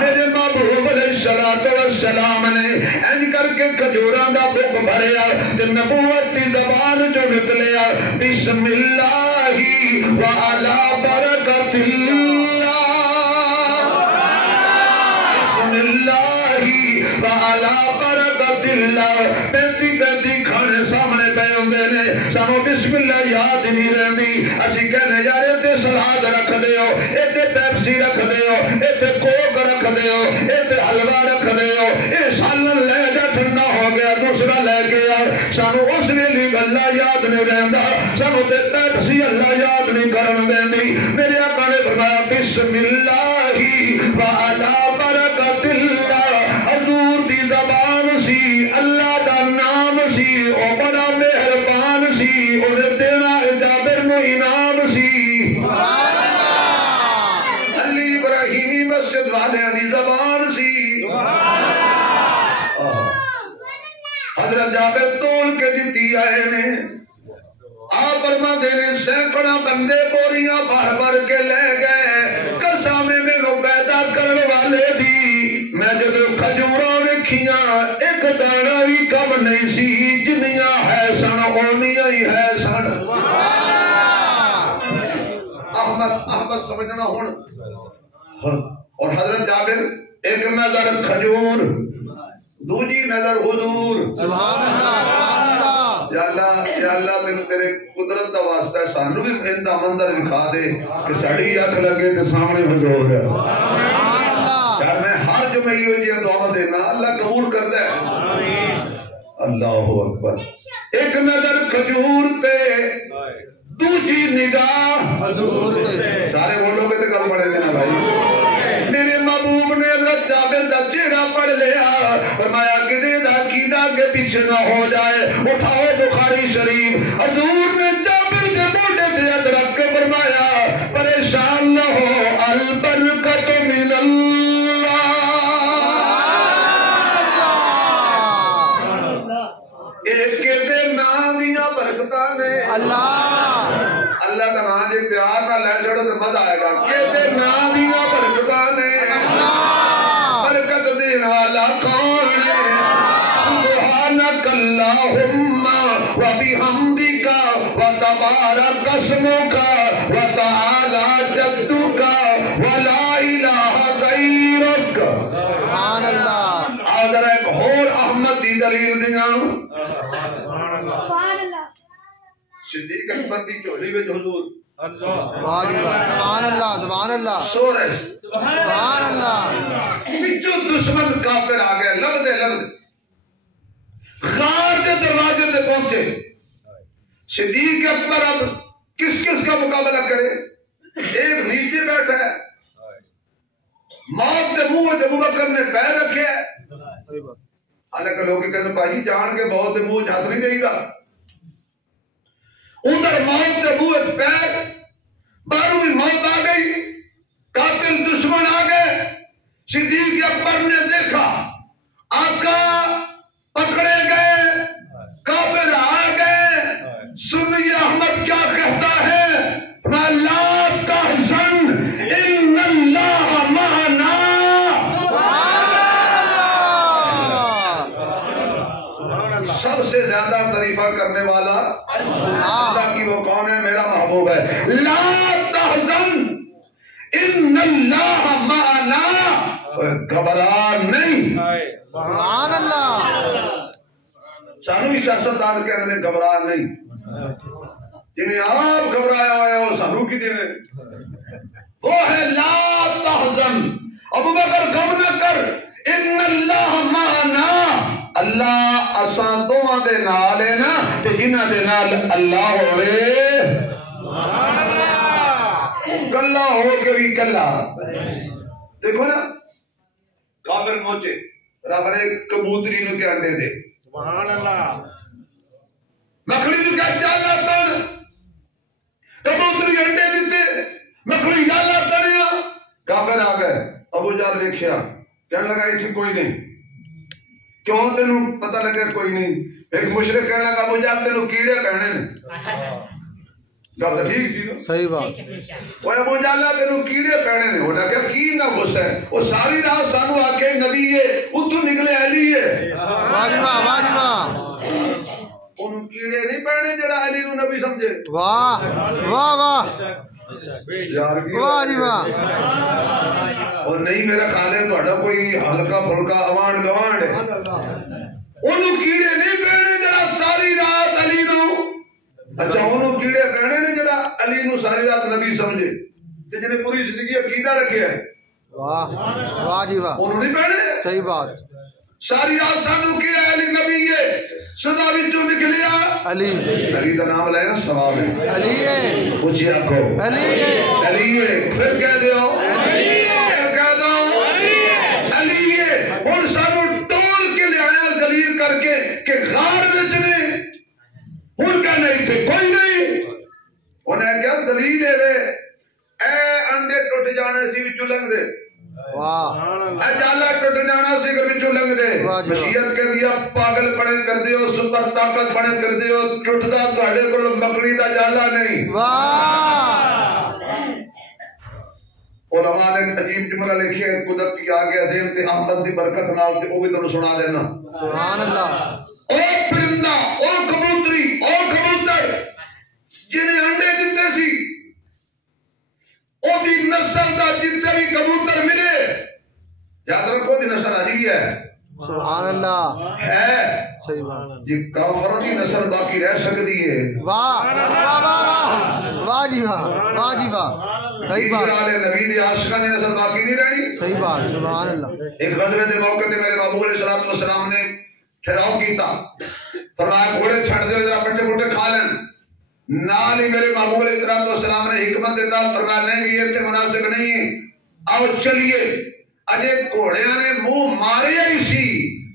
میرے محبوب علیہ الصلوۃ والسلام نے انج کر کے کھجوراں دا بک بھریا تے نبوت دی زبان جو نکلیا بسم اللہ وعلی برکت اللہ. بسم اللہ وعلی برکت اللہ. پینتی پینتی کھانے سامنے پہ ہوندے نے سانو بسم اللہ یاد نہیں رہندی. اسی کہنے یار اے تے سلاد رکھ دیو اے تے پیپسی رکھ دیو اے تے کوک رکھ دیو اے تے حلوہ رکھ دیو اے سالن لے جا ٹھنڈا ہو گیا دوسرا لے کے آ. سانو اس ویلی اللہ یاد نہیں رہندا سانو تے پیپسی اللہ یاد نہیں کرن دیندی. میرے آقا نے فرمایا بسم اللہ وعلی برکت اللہ. حضور دی زبان سی اللہ دا نام سی او بڑا مہربان سی انہیں دینا جابر نو انعام سی. علی ابراہیمی مسجد والے دی زبان سی. حضرت جابر تول کے دیتی آئے نے. آپ فرماتے نے سینکڑا بندے بوریاں بھر بھر کے لے گئے قسم مینوں پیدا کرنے والے دی. میں جدو کھجوراں ویکھیاں ایک دانا بھی کم نہیں سی جنیاں ہے سن اونیاں ہی ہے سن. احمد سمجھنا ہن. اور حضرت جابر ایک نظر کھجور دوجی نظر حضور. سبحان اللہ. یا اللہ تیرے قدرت دا واسطہ ہے سانو بھی اندا منظر دکھا دے کہ ساڑی اکھ لگے تے سامنے حضور ہے. یار میں ہر جمعے ہو جی دعا دینا اللہ قبول کرتا ہے. اللہ اکبر. ایک نظر کھجور تے دوجی نگاہ حضور تے. سارے بولو گے تے گل پڑے گے نا بھائی. میرے محبوب نے حضرت جابر دا چہرہ پڑھ لیا فرمایا کدے دا عقیدہ کے پیچھے نہ ہو جائے. اٹھاؤ بخاری شریف. حضور نے جابر کے موڈے تے ہاتھ رکھ کے فرمایا پریشان نہ ہو البرکت من اللہ. ایک کے نام دیاں برکتاں نے اللہ کا نام جے پیار نہ لے چھڑو تے مزہ آئے گا. کہ نام دیاں برکتاں نے برکت دین والا کون ہے. سبحانک اللہم و بحمدک و تبارک اسمک و تعالی جدک و لا الہ غیرک. سبحان اللہ. اگر ایک اور احمد دی دلیل دیاں صدیق اکبر دی چولی وچ حضور سبحان اللہ. سبحان اللہ. سو رہے سبحان اللہ. بچوں دشمن کافر آ گئے لبدے غار کے دروازے تے پہنچے. صدیق اکبر اب کس کس کا مقابلہ کرے. ایک نیچے بیٹھا ہے موت کے منہ ابو بکر نے پیر رکھے حالانکہ لوگ کہتے بھائی جان کے موت کے منہ ہاتھ نہیں دے گا ادھر موت کے منہ پیر بارویں موت آ گئی قاتل دشمن آ گئے صدیق اکبر نے دیکھا آقا پکڑے گئے کافر آ گئے سنی احمد کیا کہتا ہے لا تحزن ان اللہ معنا سب سے زیادہ تعریفہ کرنے والا اللہ کی وہ کون ہے میرا محبوب ہے لا تحزن ان اللہ معنا گھبرا نہیں سبحان اللہ سانو ہی سیاستدان کہنے نے گھبرا نہیں جنہیں آپ گھبرایا ہوا ہے وہ سانو کی دینے وہ ہے لا تحزن ابو بکر غم نہ کر ان اللہ معنا اللہ اساں دوواں دے نال ہے نا تے جنہاں دے نال اللہ ہوئے سبحان اللہ کلا ہو کے بھی کلا دیکھو نا کافر موچے رب نے کبوتری نو کے انڈے دے سبحان اللہ مکھڑی نو کیا جالا تن کبوتری انڈے دیتے مکھڑی جالا تنیا کافر آ گئے ابو جہل دیکھیا کہنے لگا ایتھے کوئی نہیں کیوں تینوں پتہ لگا کوئی نہیں ایک مشرک کہنے لگا ابو جہل تینوں کیڑے کہنے نے گل ٹھیک سی نا صحیح بات وہ ابو جہل تینوں کیڑے کہنے نے انہاں کہا کی نہ غصہ ہے وہ ساری رات سانو آکھے نبی ہے اتھوں نکلے علی ہے واہ واہ انہوں کیڑے نہیں پڑھنے جڑا علی نو نبی سمجھے واہ واہ واہ واہ جی واہ اور نہیں میرا خیال ہے تہاڈا کوئی ہلکا پھلکا اوان گوانڈ ہے انہوں کیڑے نہیں پڑھنے جڑا ساری رات علی نو اچھا انہوں کیڑے پڑھنے نے جڑا علی نو ساری رات نبی سمجھے تے جنے پوری زندگی عقیدہ رکھے ہے واہ واہ جی واہ انہوں نہیں پڑھنے صحیح بات ساری رات سانو کیا علی نبی ہے صدا وچوں نکلیا علی علی دا نام لے نا ثواب ہے علی ہے پوچھے آکھو علی ہے علی ہے پھر کہہ دیو پھر کہہ دو علی ہے اور سانو ٹول کے لے آیا دلیل کر کے کہ غار وچ نے ہن کہنا ایتھے کوئی نہیں انہیں کیا دلیل ہے اے انڈے ٹوٹ جانے سی وچوں لنگ دے واہ اے جالا ٹوٹ جانا سی کر وچوں لنگ دے مشیت کہہ دیا پاگل پڑے کر دیو سپر طاقت پڑے کر دیو ٹوٹدا تواڈے کول مکڑی دا جالا نہیں واہ علماء نے عجیب جملہ لکھے قدرتی آگے عظیم تے احمد دی برکت نال تے او بھی تانوں سنا دینا سبحان اللہ او پرندہ او کبوتری او کبوتر جنہیں انڈے دیتے سی او دی نسل دا جتنے بھی کبوتر ملے یاد رکھو دی نسل آج بھی ہے سبحان اللہ ہے صحیح بات جی کافروں کی نسل باقی رہ سکتی ہے واہ واہ واہ واہ جی واہ واہ جی واہ صحیح بات نبی دی عاشقاں دی نسل باقی نہیں رہنی صحیح بات سبحان اللہ ایک غزوے دے موقع تے میرے بابو علیہ السلام نے ٹھہراؤ کیتا فرمایا گھوڑے چھڑ دو ذرا پٹے پٹے کھا لین نال ہی میرے محبوب علیہ السلام نے حکمت دیتا فرمایا نہیں یہ تے مناسب نہیں ہے آؤ چلیے اجے گھوڑیاں نے منہ ماریا ہی سی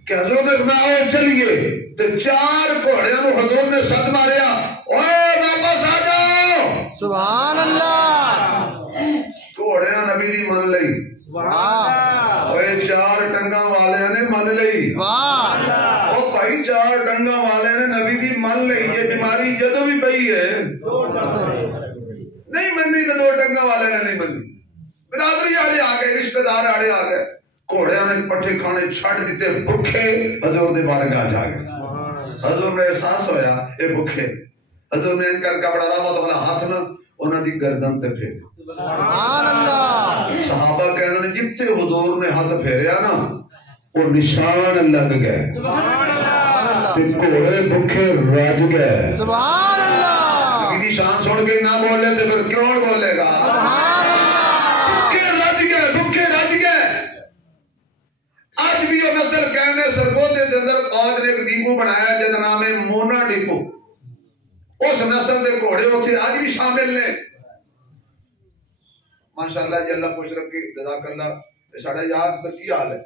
کہ حضور نے فرمایا آؤ چلیے تے چار گھوڑیاں نو حضور نے سد ماریا اوے واپس آ جاؤ سبحان اللہ گھوڑیاں نبی دی من لئی واہ اوے چار ٹنگاں والے نے من لئی واہ او بھائی چار ٹنگاں والے نے نبی دی من لئی یہ بیماری جدوں بھی پئی ہے نہیں مننی تے دو ٹنگاں والے نے نہیں مننی برادری آڑے آ گئے رشتہ دار آڑے آ گئے گھوڑیاں نے پٹھے کھانے چھڑ دیتے بھوکے حضور دے بارگاہ جا گئے حضور نے احساس ہویا اے بھوکے حضور نے ان کر کپڑا لا مطلب ہاتھ نہ انہاں دی گردن تے پھیر سبحان اللہ صحابہ کہنے نے جتنے حضور نے ہاتھ پھیریا نا وہ نشان لگ گئے سبحان اللہ تے گھوڑے بھوکے رج گئے سبحان اللہ کی شان سن کے نہ بولے تے پھر کون بولے گا سبحان اللہ بھوکے رج گئے آج بھی وہ نسل کہنے سرگودے دے اندر فوج نے ایک ڈیپو بنایا جس نام ہے مونا ڈیپو اس نسل دے گھوڑے اتنے آج بھی شامل نے ماشاءاللہ جی اللہ خوش رکھے جزاک اللہ ساڈا یار دا کی حال ہے؟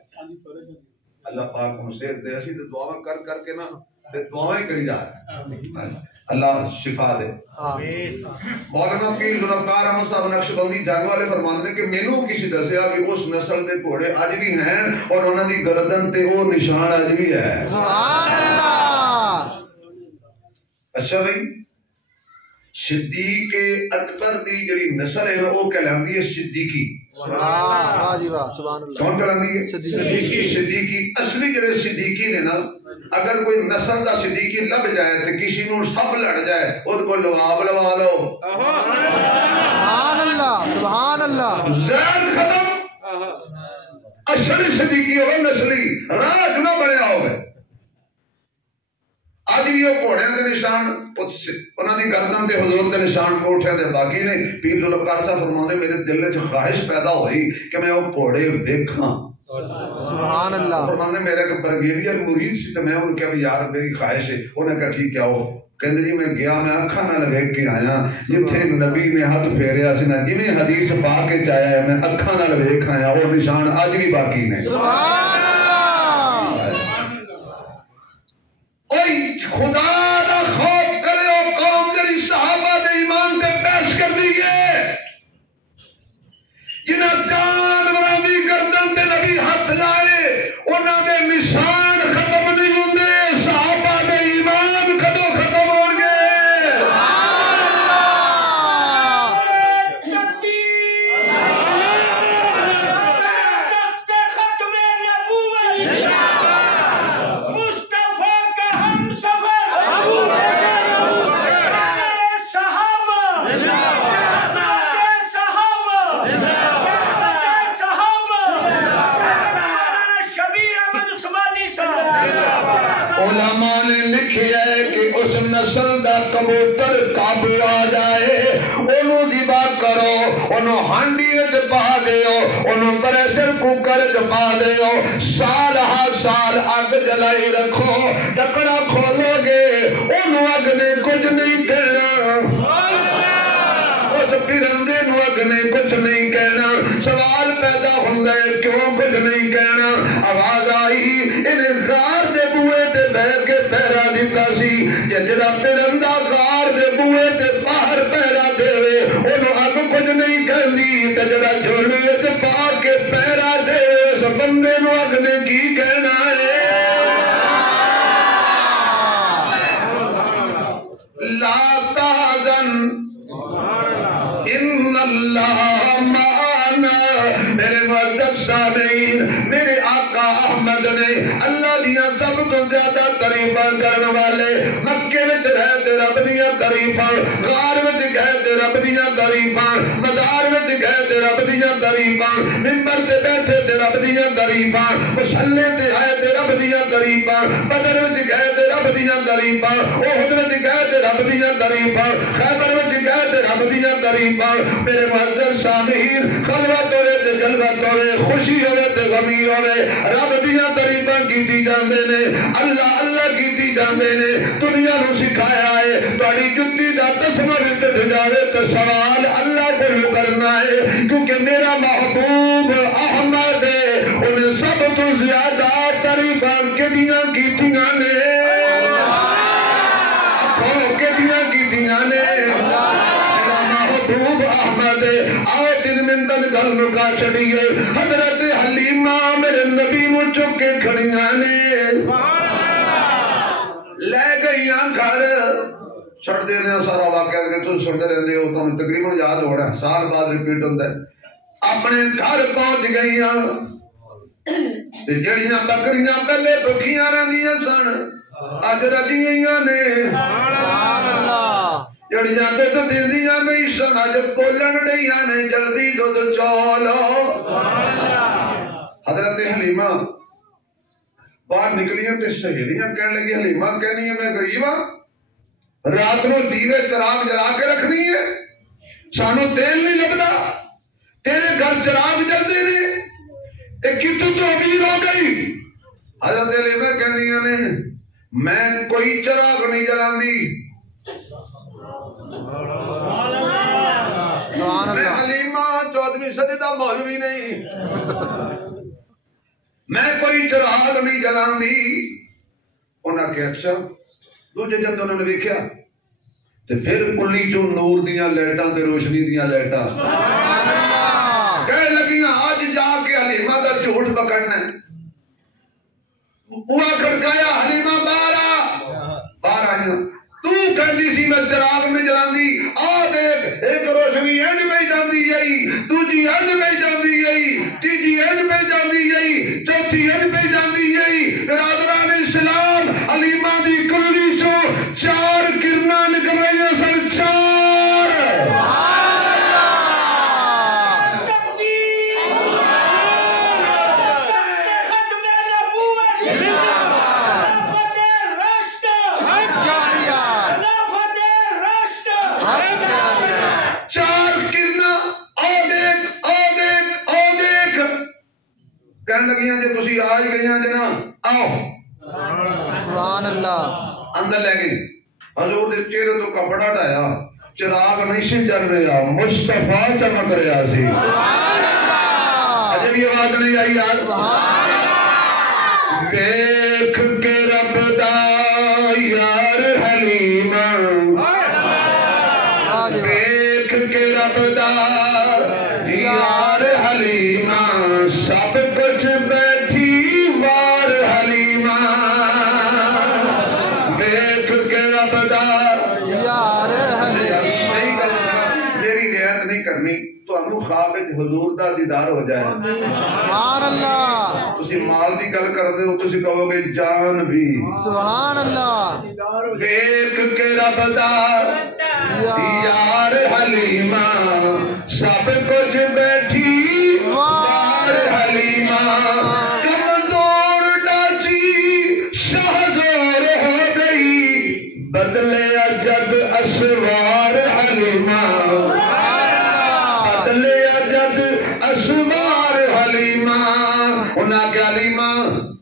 اللہ پاک ہم صحت دے، اسی تے دعاواں کر کر کے نا تے دعاواں کری جا رہے ہیں، اللہ شفا دے آمین۔ مولانا پیر ذوالفقار احمد صاحب نقشبندی جنگ والے فرماتے ہیں کہ مینوں کسی دسیا کہ اس نسل دے گھوڑے اج بھی ہیں اور انہاں دی گردن تے وہ نشان اج بھی ہے، سبحان اللہ۔ اچھا بھائی، صدیق اکبر دی جڑی نسل ہے وہ کہلاندی ہے صدیقی، واہ جی واہ، سبحان اللہ۔ کون کہلاندی ہے؟ صدیقی۔ اصلی جڑے صدیقی نے نا، اگر کوئی نسل دا صدیقی لب جائے تو کسی نو سب لڑ جائے اس کو لواب لوا لو، سبحان اللہ سبحان اللہ، زید ختم، اصلی صدیقی ہوئے نسلی راج نہ بڑھیا ہوئے۔ آج بھی وہ گھوڑیاں دے نشان انہاں دی گردن تے حضور دے نشان کوٹھے دے باقی نے۔ پیر ذوالفقار صاحب فرمانے میرے دل وچ خواہش پیدا ہوئی کہ میں وہ گھوڑے ویکھاں، سبحان اللہ۔ فرمانے میرے ایک برگیڈیئر مرید سی تے میں ان کے بھی یار میری خواہش ہے، انہیں کہا ٹھیک ہے آؤ، کہندے جی میں گیا میں اکھاں نال ویکھ کے آیا جتھے نبی نے ہاتھ پھیریا سی نا جویں حدیث پاک وچ آیا ہے میں اکھاں نال ویکھ آیا، وہ نشان اج بھی باقی نے، سبحان اللہ۔ اوئے خدا دا خوف کرے او قوم جڑی صحابہ دے ایمان تے پیش کر دی ہے، جنہاں جانوراں دی گردن تے نبی ہاتھ لائے انہاں دے نشان ختم نہیں ہوندے، صحابہ دے ایمان کدو ختم ہون گے؟ سبحان اللہ۔ تخت ختم نبوت مصطفیٰ کا ہم سفر صحابہ شبیر احمد عثمانی صاحب علماء نے لکھیا ہے کہ اس نسل دا کبوتر قابو آ جائے انہوں دیبا کرو، انہوں ہانڈی وچ پا دیو، انہوں پریشر کوکر وچ پا دیو، سال ہا سال اگ جلائی رکھو، ڈکڑا کھولو گے انہوں اگ نے کچھ نہیں کہنا، اس پرندے نو اگ نے کچھ نہیں کہنا۔ سوال پیدا ہوندا ہے کیوں کچھ نہیں کہنا؟ آواز آئی انہیں غار دے بوئے تے بیٹھ کے پہرا دیتا سی، جڑا پرندہ غار دے بوئے تے باہر پہرا دے انہوں اگ کچھ نہیں کہندی، تے جڑا جھولی وچ پا کے پہرا دے اس بندے نو اگ نے کی کہنا ہے؟ لا تحزن ان اللہ معنا۔ میرے معزز سامعین، میرے آقا احمد نے اللہ دیاں سب تو زیادہ تعریفاں کرن والے، مکے وچ رہ تے رب دیاں تعریفاں، غار وچ گئے تے رب دیاں تعریفاں، مزار وچ گئے تے رب دیاں تعریفاں، منبر تے بیٹھے تے رب دیاں تعریفاں، مصلی تے آئے تے رب دیاں تعریفاں، بدر وچ گئے تے رب دیاں تعریفاں، احد وچ گئے تے رب دیاں تعریفاں، خیبر وچ گئے تے رب دیاں تعریفاں۔ میرے معزز سامعین، خلوت ہوئے تے جلوت ہوئے، خوشی ہوئے تے غمی ہوئے، رب دیاں تعریفاں کیتی جاندے نے، اللہ اللہ کیتی جاندے نے۔ دنیا نو سکھایا ہے تہاڈی جُتی دا تسمہ وچ ٹٹ جاوے تے سوال اللہ کو کرنا ہے، کیونکہ میرا محبوب احمد ہے، انہیں سب تو زیادہ تعریفاں کدیاں کیتیاں نے، کدیاں کیتیاں نے؟ محبوب احمد آؤ دن من دن گل مکا چڑیے، حضرت حلیمہ میرے نبی نو چک کے کھڑیاں نے، لے گئیاں گھر، چھڑ دینے سارا واقعہ کہ تو سنتے رہتے ہو تو تقریباً یاد ہو رہا ہے، سال بعد ریپیٹ ہوتا ہے۔ اپنے گھر پہنچ گئیاں، جڑیاں بکریاں پہلے بکھیاں رہندیاں سن اج رجیاں نے، جڑیاں دودھ دیندیاں نہیں سن اج بولن ڈیاں نے، جلدی دودھ چولو۔ حضرت حلیمہ باہر نکلیاں تے سہیلیاں کہنے لگی، حلیمہ کہنی ہے میں غریب ہاں، رات نو دیوے چراغ جلا کے رکھنی ہے، سانو تیل نہیں لبدا، تیرے گھر چراغ جلدے نے، کتوں تو امیر ہو گئی؟ حضرت حلیمہ کہندیاں نے میں کوئی چراغ نہیں جلاندی، میں حلیمہ 14ویں صدی دا مولوی نہیں، میں کوئی چراغ نہیں جلاندی انہاں کہ اچھا دوجے جد انہوں نے دیکھا تے پھر کلی چوں نور دیاں لائٹاں تے روشنی دیاں لائٹاں کہنے لگیاں آج جا کے حلیمہ دا جھوٹ پکڑنا ہے بوا کھڑکایا حلیمہ باہر آئیاں تو کہندی سی میں چراغ نہیں جلاندی آ دیکھ ایک روشنی انج پہ جاندی گئی دوجی انج پہ جاندی گئی تیجی انج پہ جاندی گئی چوتھی انج پہ جاندی گئی برادران اسلام حلیمہ دی کلی چوں 4 کرنا نکل رہی سن 4 کہنے لگیاں جے تسی آج گئیاں جنا آؤ سبحان اللہ اندر لے گئی حضور دے چہرے تو کپڑا ڈایا چراغ نہیں سی جل رہا مصطفیٰ چمک رہا سی سبحان اللہ عجب یہ آواز نہیں آئی یار سبحان اللہ دیکھ کے رب دا یار حلیمہ دیکھ کے رب دا یار حلیمہ سب کچھ بیٹھی وار حلیمہ دیکھ کے رب دا یار صحیح گل میری رعایت نہیں کرنی تانوں خواب وچ حضور دا دیدار ہو جائے سبحان اللہ تسی مال دی گل کردے ہو تسی کہو گے جان بھی سبحان اللہ دیکھ کے رب دا یار حلیمہ سب کچھ بیٹھی وار حلیمہ کمزور ڈاچی شہزور ہو گئی بدلے اجد اسوار حلیمہ بدلے اجد اسوار حلیمہ انہاں کہ حلیمہ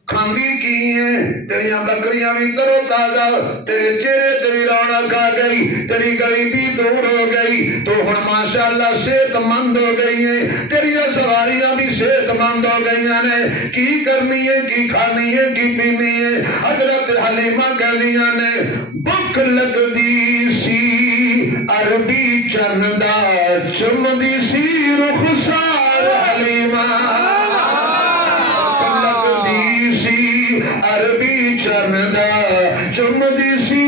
کھاندی کی ہیں تیریاں بکریاں بھی ترو تازہ تیرے چہرے تیری رونق آ گئی تیری غریبی دور ہو گئی تو ہن ماشاءاللہ صحت مند ہو گئی ہیں تیری سواریاں بھی صحت مند ہو گئی ہیں کی کرنی ہے کی کھانی ہے کی پینی ہے حضرت حلیمہ کہدیاں نے بھوک لگدی سی عربی چندا چمدی سی رخسار حلیمہ عربی چندا چمدی سی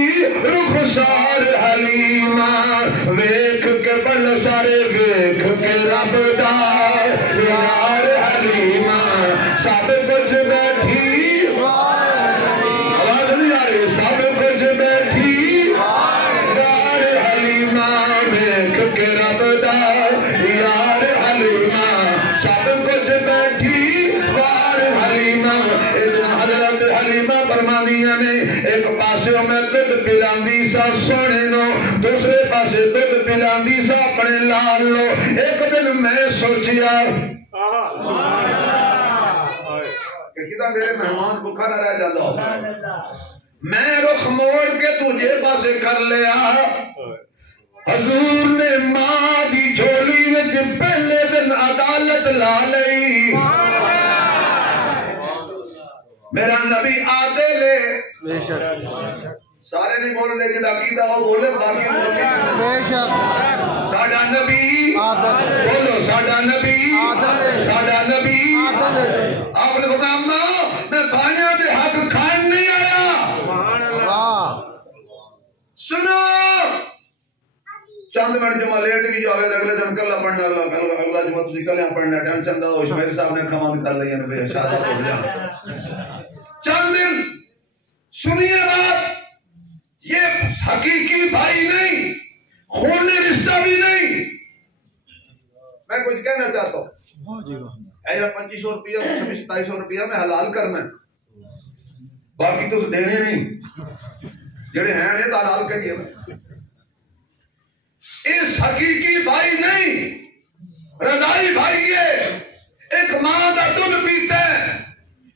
رخسار حلیمہ ویکھ کے بل سارے ویکھ کے رب دا یار حلیمہ سب کچھ بیٹھی آواز نہیں آ رہی سب کچھ بیٹھی یار حلیمہ ویکھ کے رب دا یار حلیمہ سب کچھ بیٹھی یار حلیمہ حضرت حلیمہ فرمانیاں نے ایک پاسے میں دودھ پلاندی سا سونے نو دوسرے پاسے دودھ پلاندی سا اپنے لال لو ایک دن میں سوچیا کہ کتا میرے مہمان بھوکا نہ رہ جاتا میں رخ موڑ کے تجھے پاسے کر لیا حضور نے ماں دی جھولی وچ پہلے دن عدالت لا لئی میرا نبی عادل ہے سارے نہیں بول دے جدا عقیدہ ہو بولے باقی بے شک ساڈا نبی بولو ساڈا نبی ساڈا نبی آپ نے فرمایا میں بھائیاں دے حق کھان نہیں آیا سنو چند منٹ جمعہ لیٹ بھی جاوے اگلے دن کلا پڑھنا اگلا جمعہ تسی کلیاں پڑھنا ٹینشن دا ہو اسماعیل صاحب نے کمال کر لیا نبی شادت ہو گیا چند دن سنیے بات یہ حقیقی بھائی نہیں خون رشتہ بھی نہیں میں کچھ کہنا چاہتا ہوں ایرا 2500 روپیہ 2700 روپیہ میں حلال کرنا ہے باقی تو دینے نہیں جڑے ہیں یہ تو حلال کریے اس حقیقی بھائی نہیں رضائی بھائی ہے ایک ماں دا دودھ پیتا ہے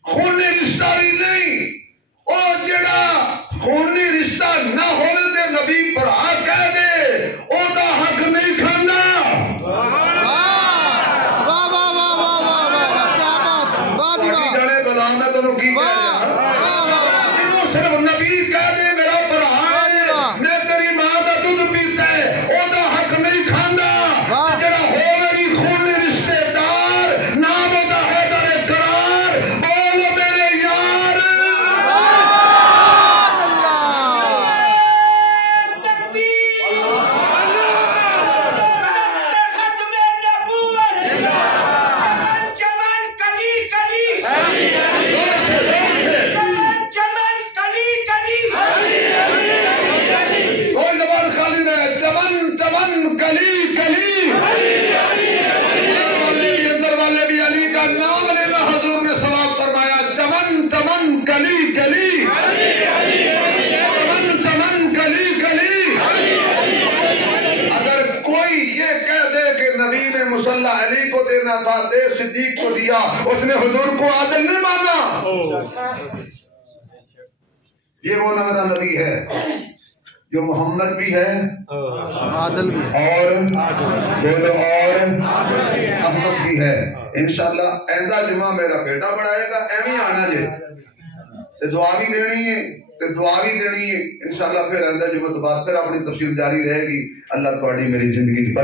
خونی رشتہ بھی نہیں اور جڑا خونی رشتہ نہ ہونے تے نبی پر آ کہہ دے او دا حق نہیں کھانا باقی جڑے صدیق کو دیا، اس نے حضور کو عادل نہیں مانا۔ یہ وہ میرا نبی ہے جو محمد بھی ہے عادل بھی ہے اور بولو اور احمد بھی ہے۔ انشاءاللہ ایندہ جمعہ میرا بیٹا پڑھائے گا، ایویں آنا جے تے دعا بھی دینی ہے تے دعا بھی دینی ہے انشاءاللہ۔ پھر ایندہ جمعہ تو بعد پھر اپنی تفصیل جاری رہے گی۔ اللہ تہاڈی میری زندگی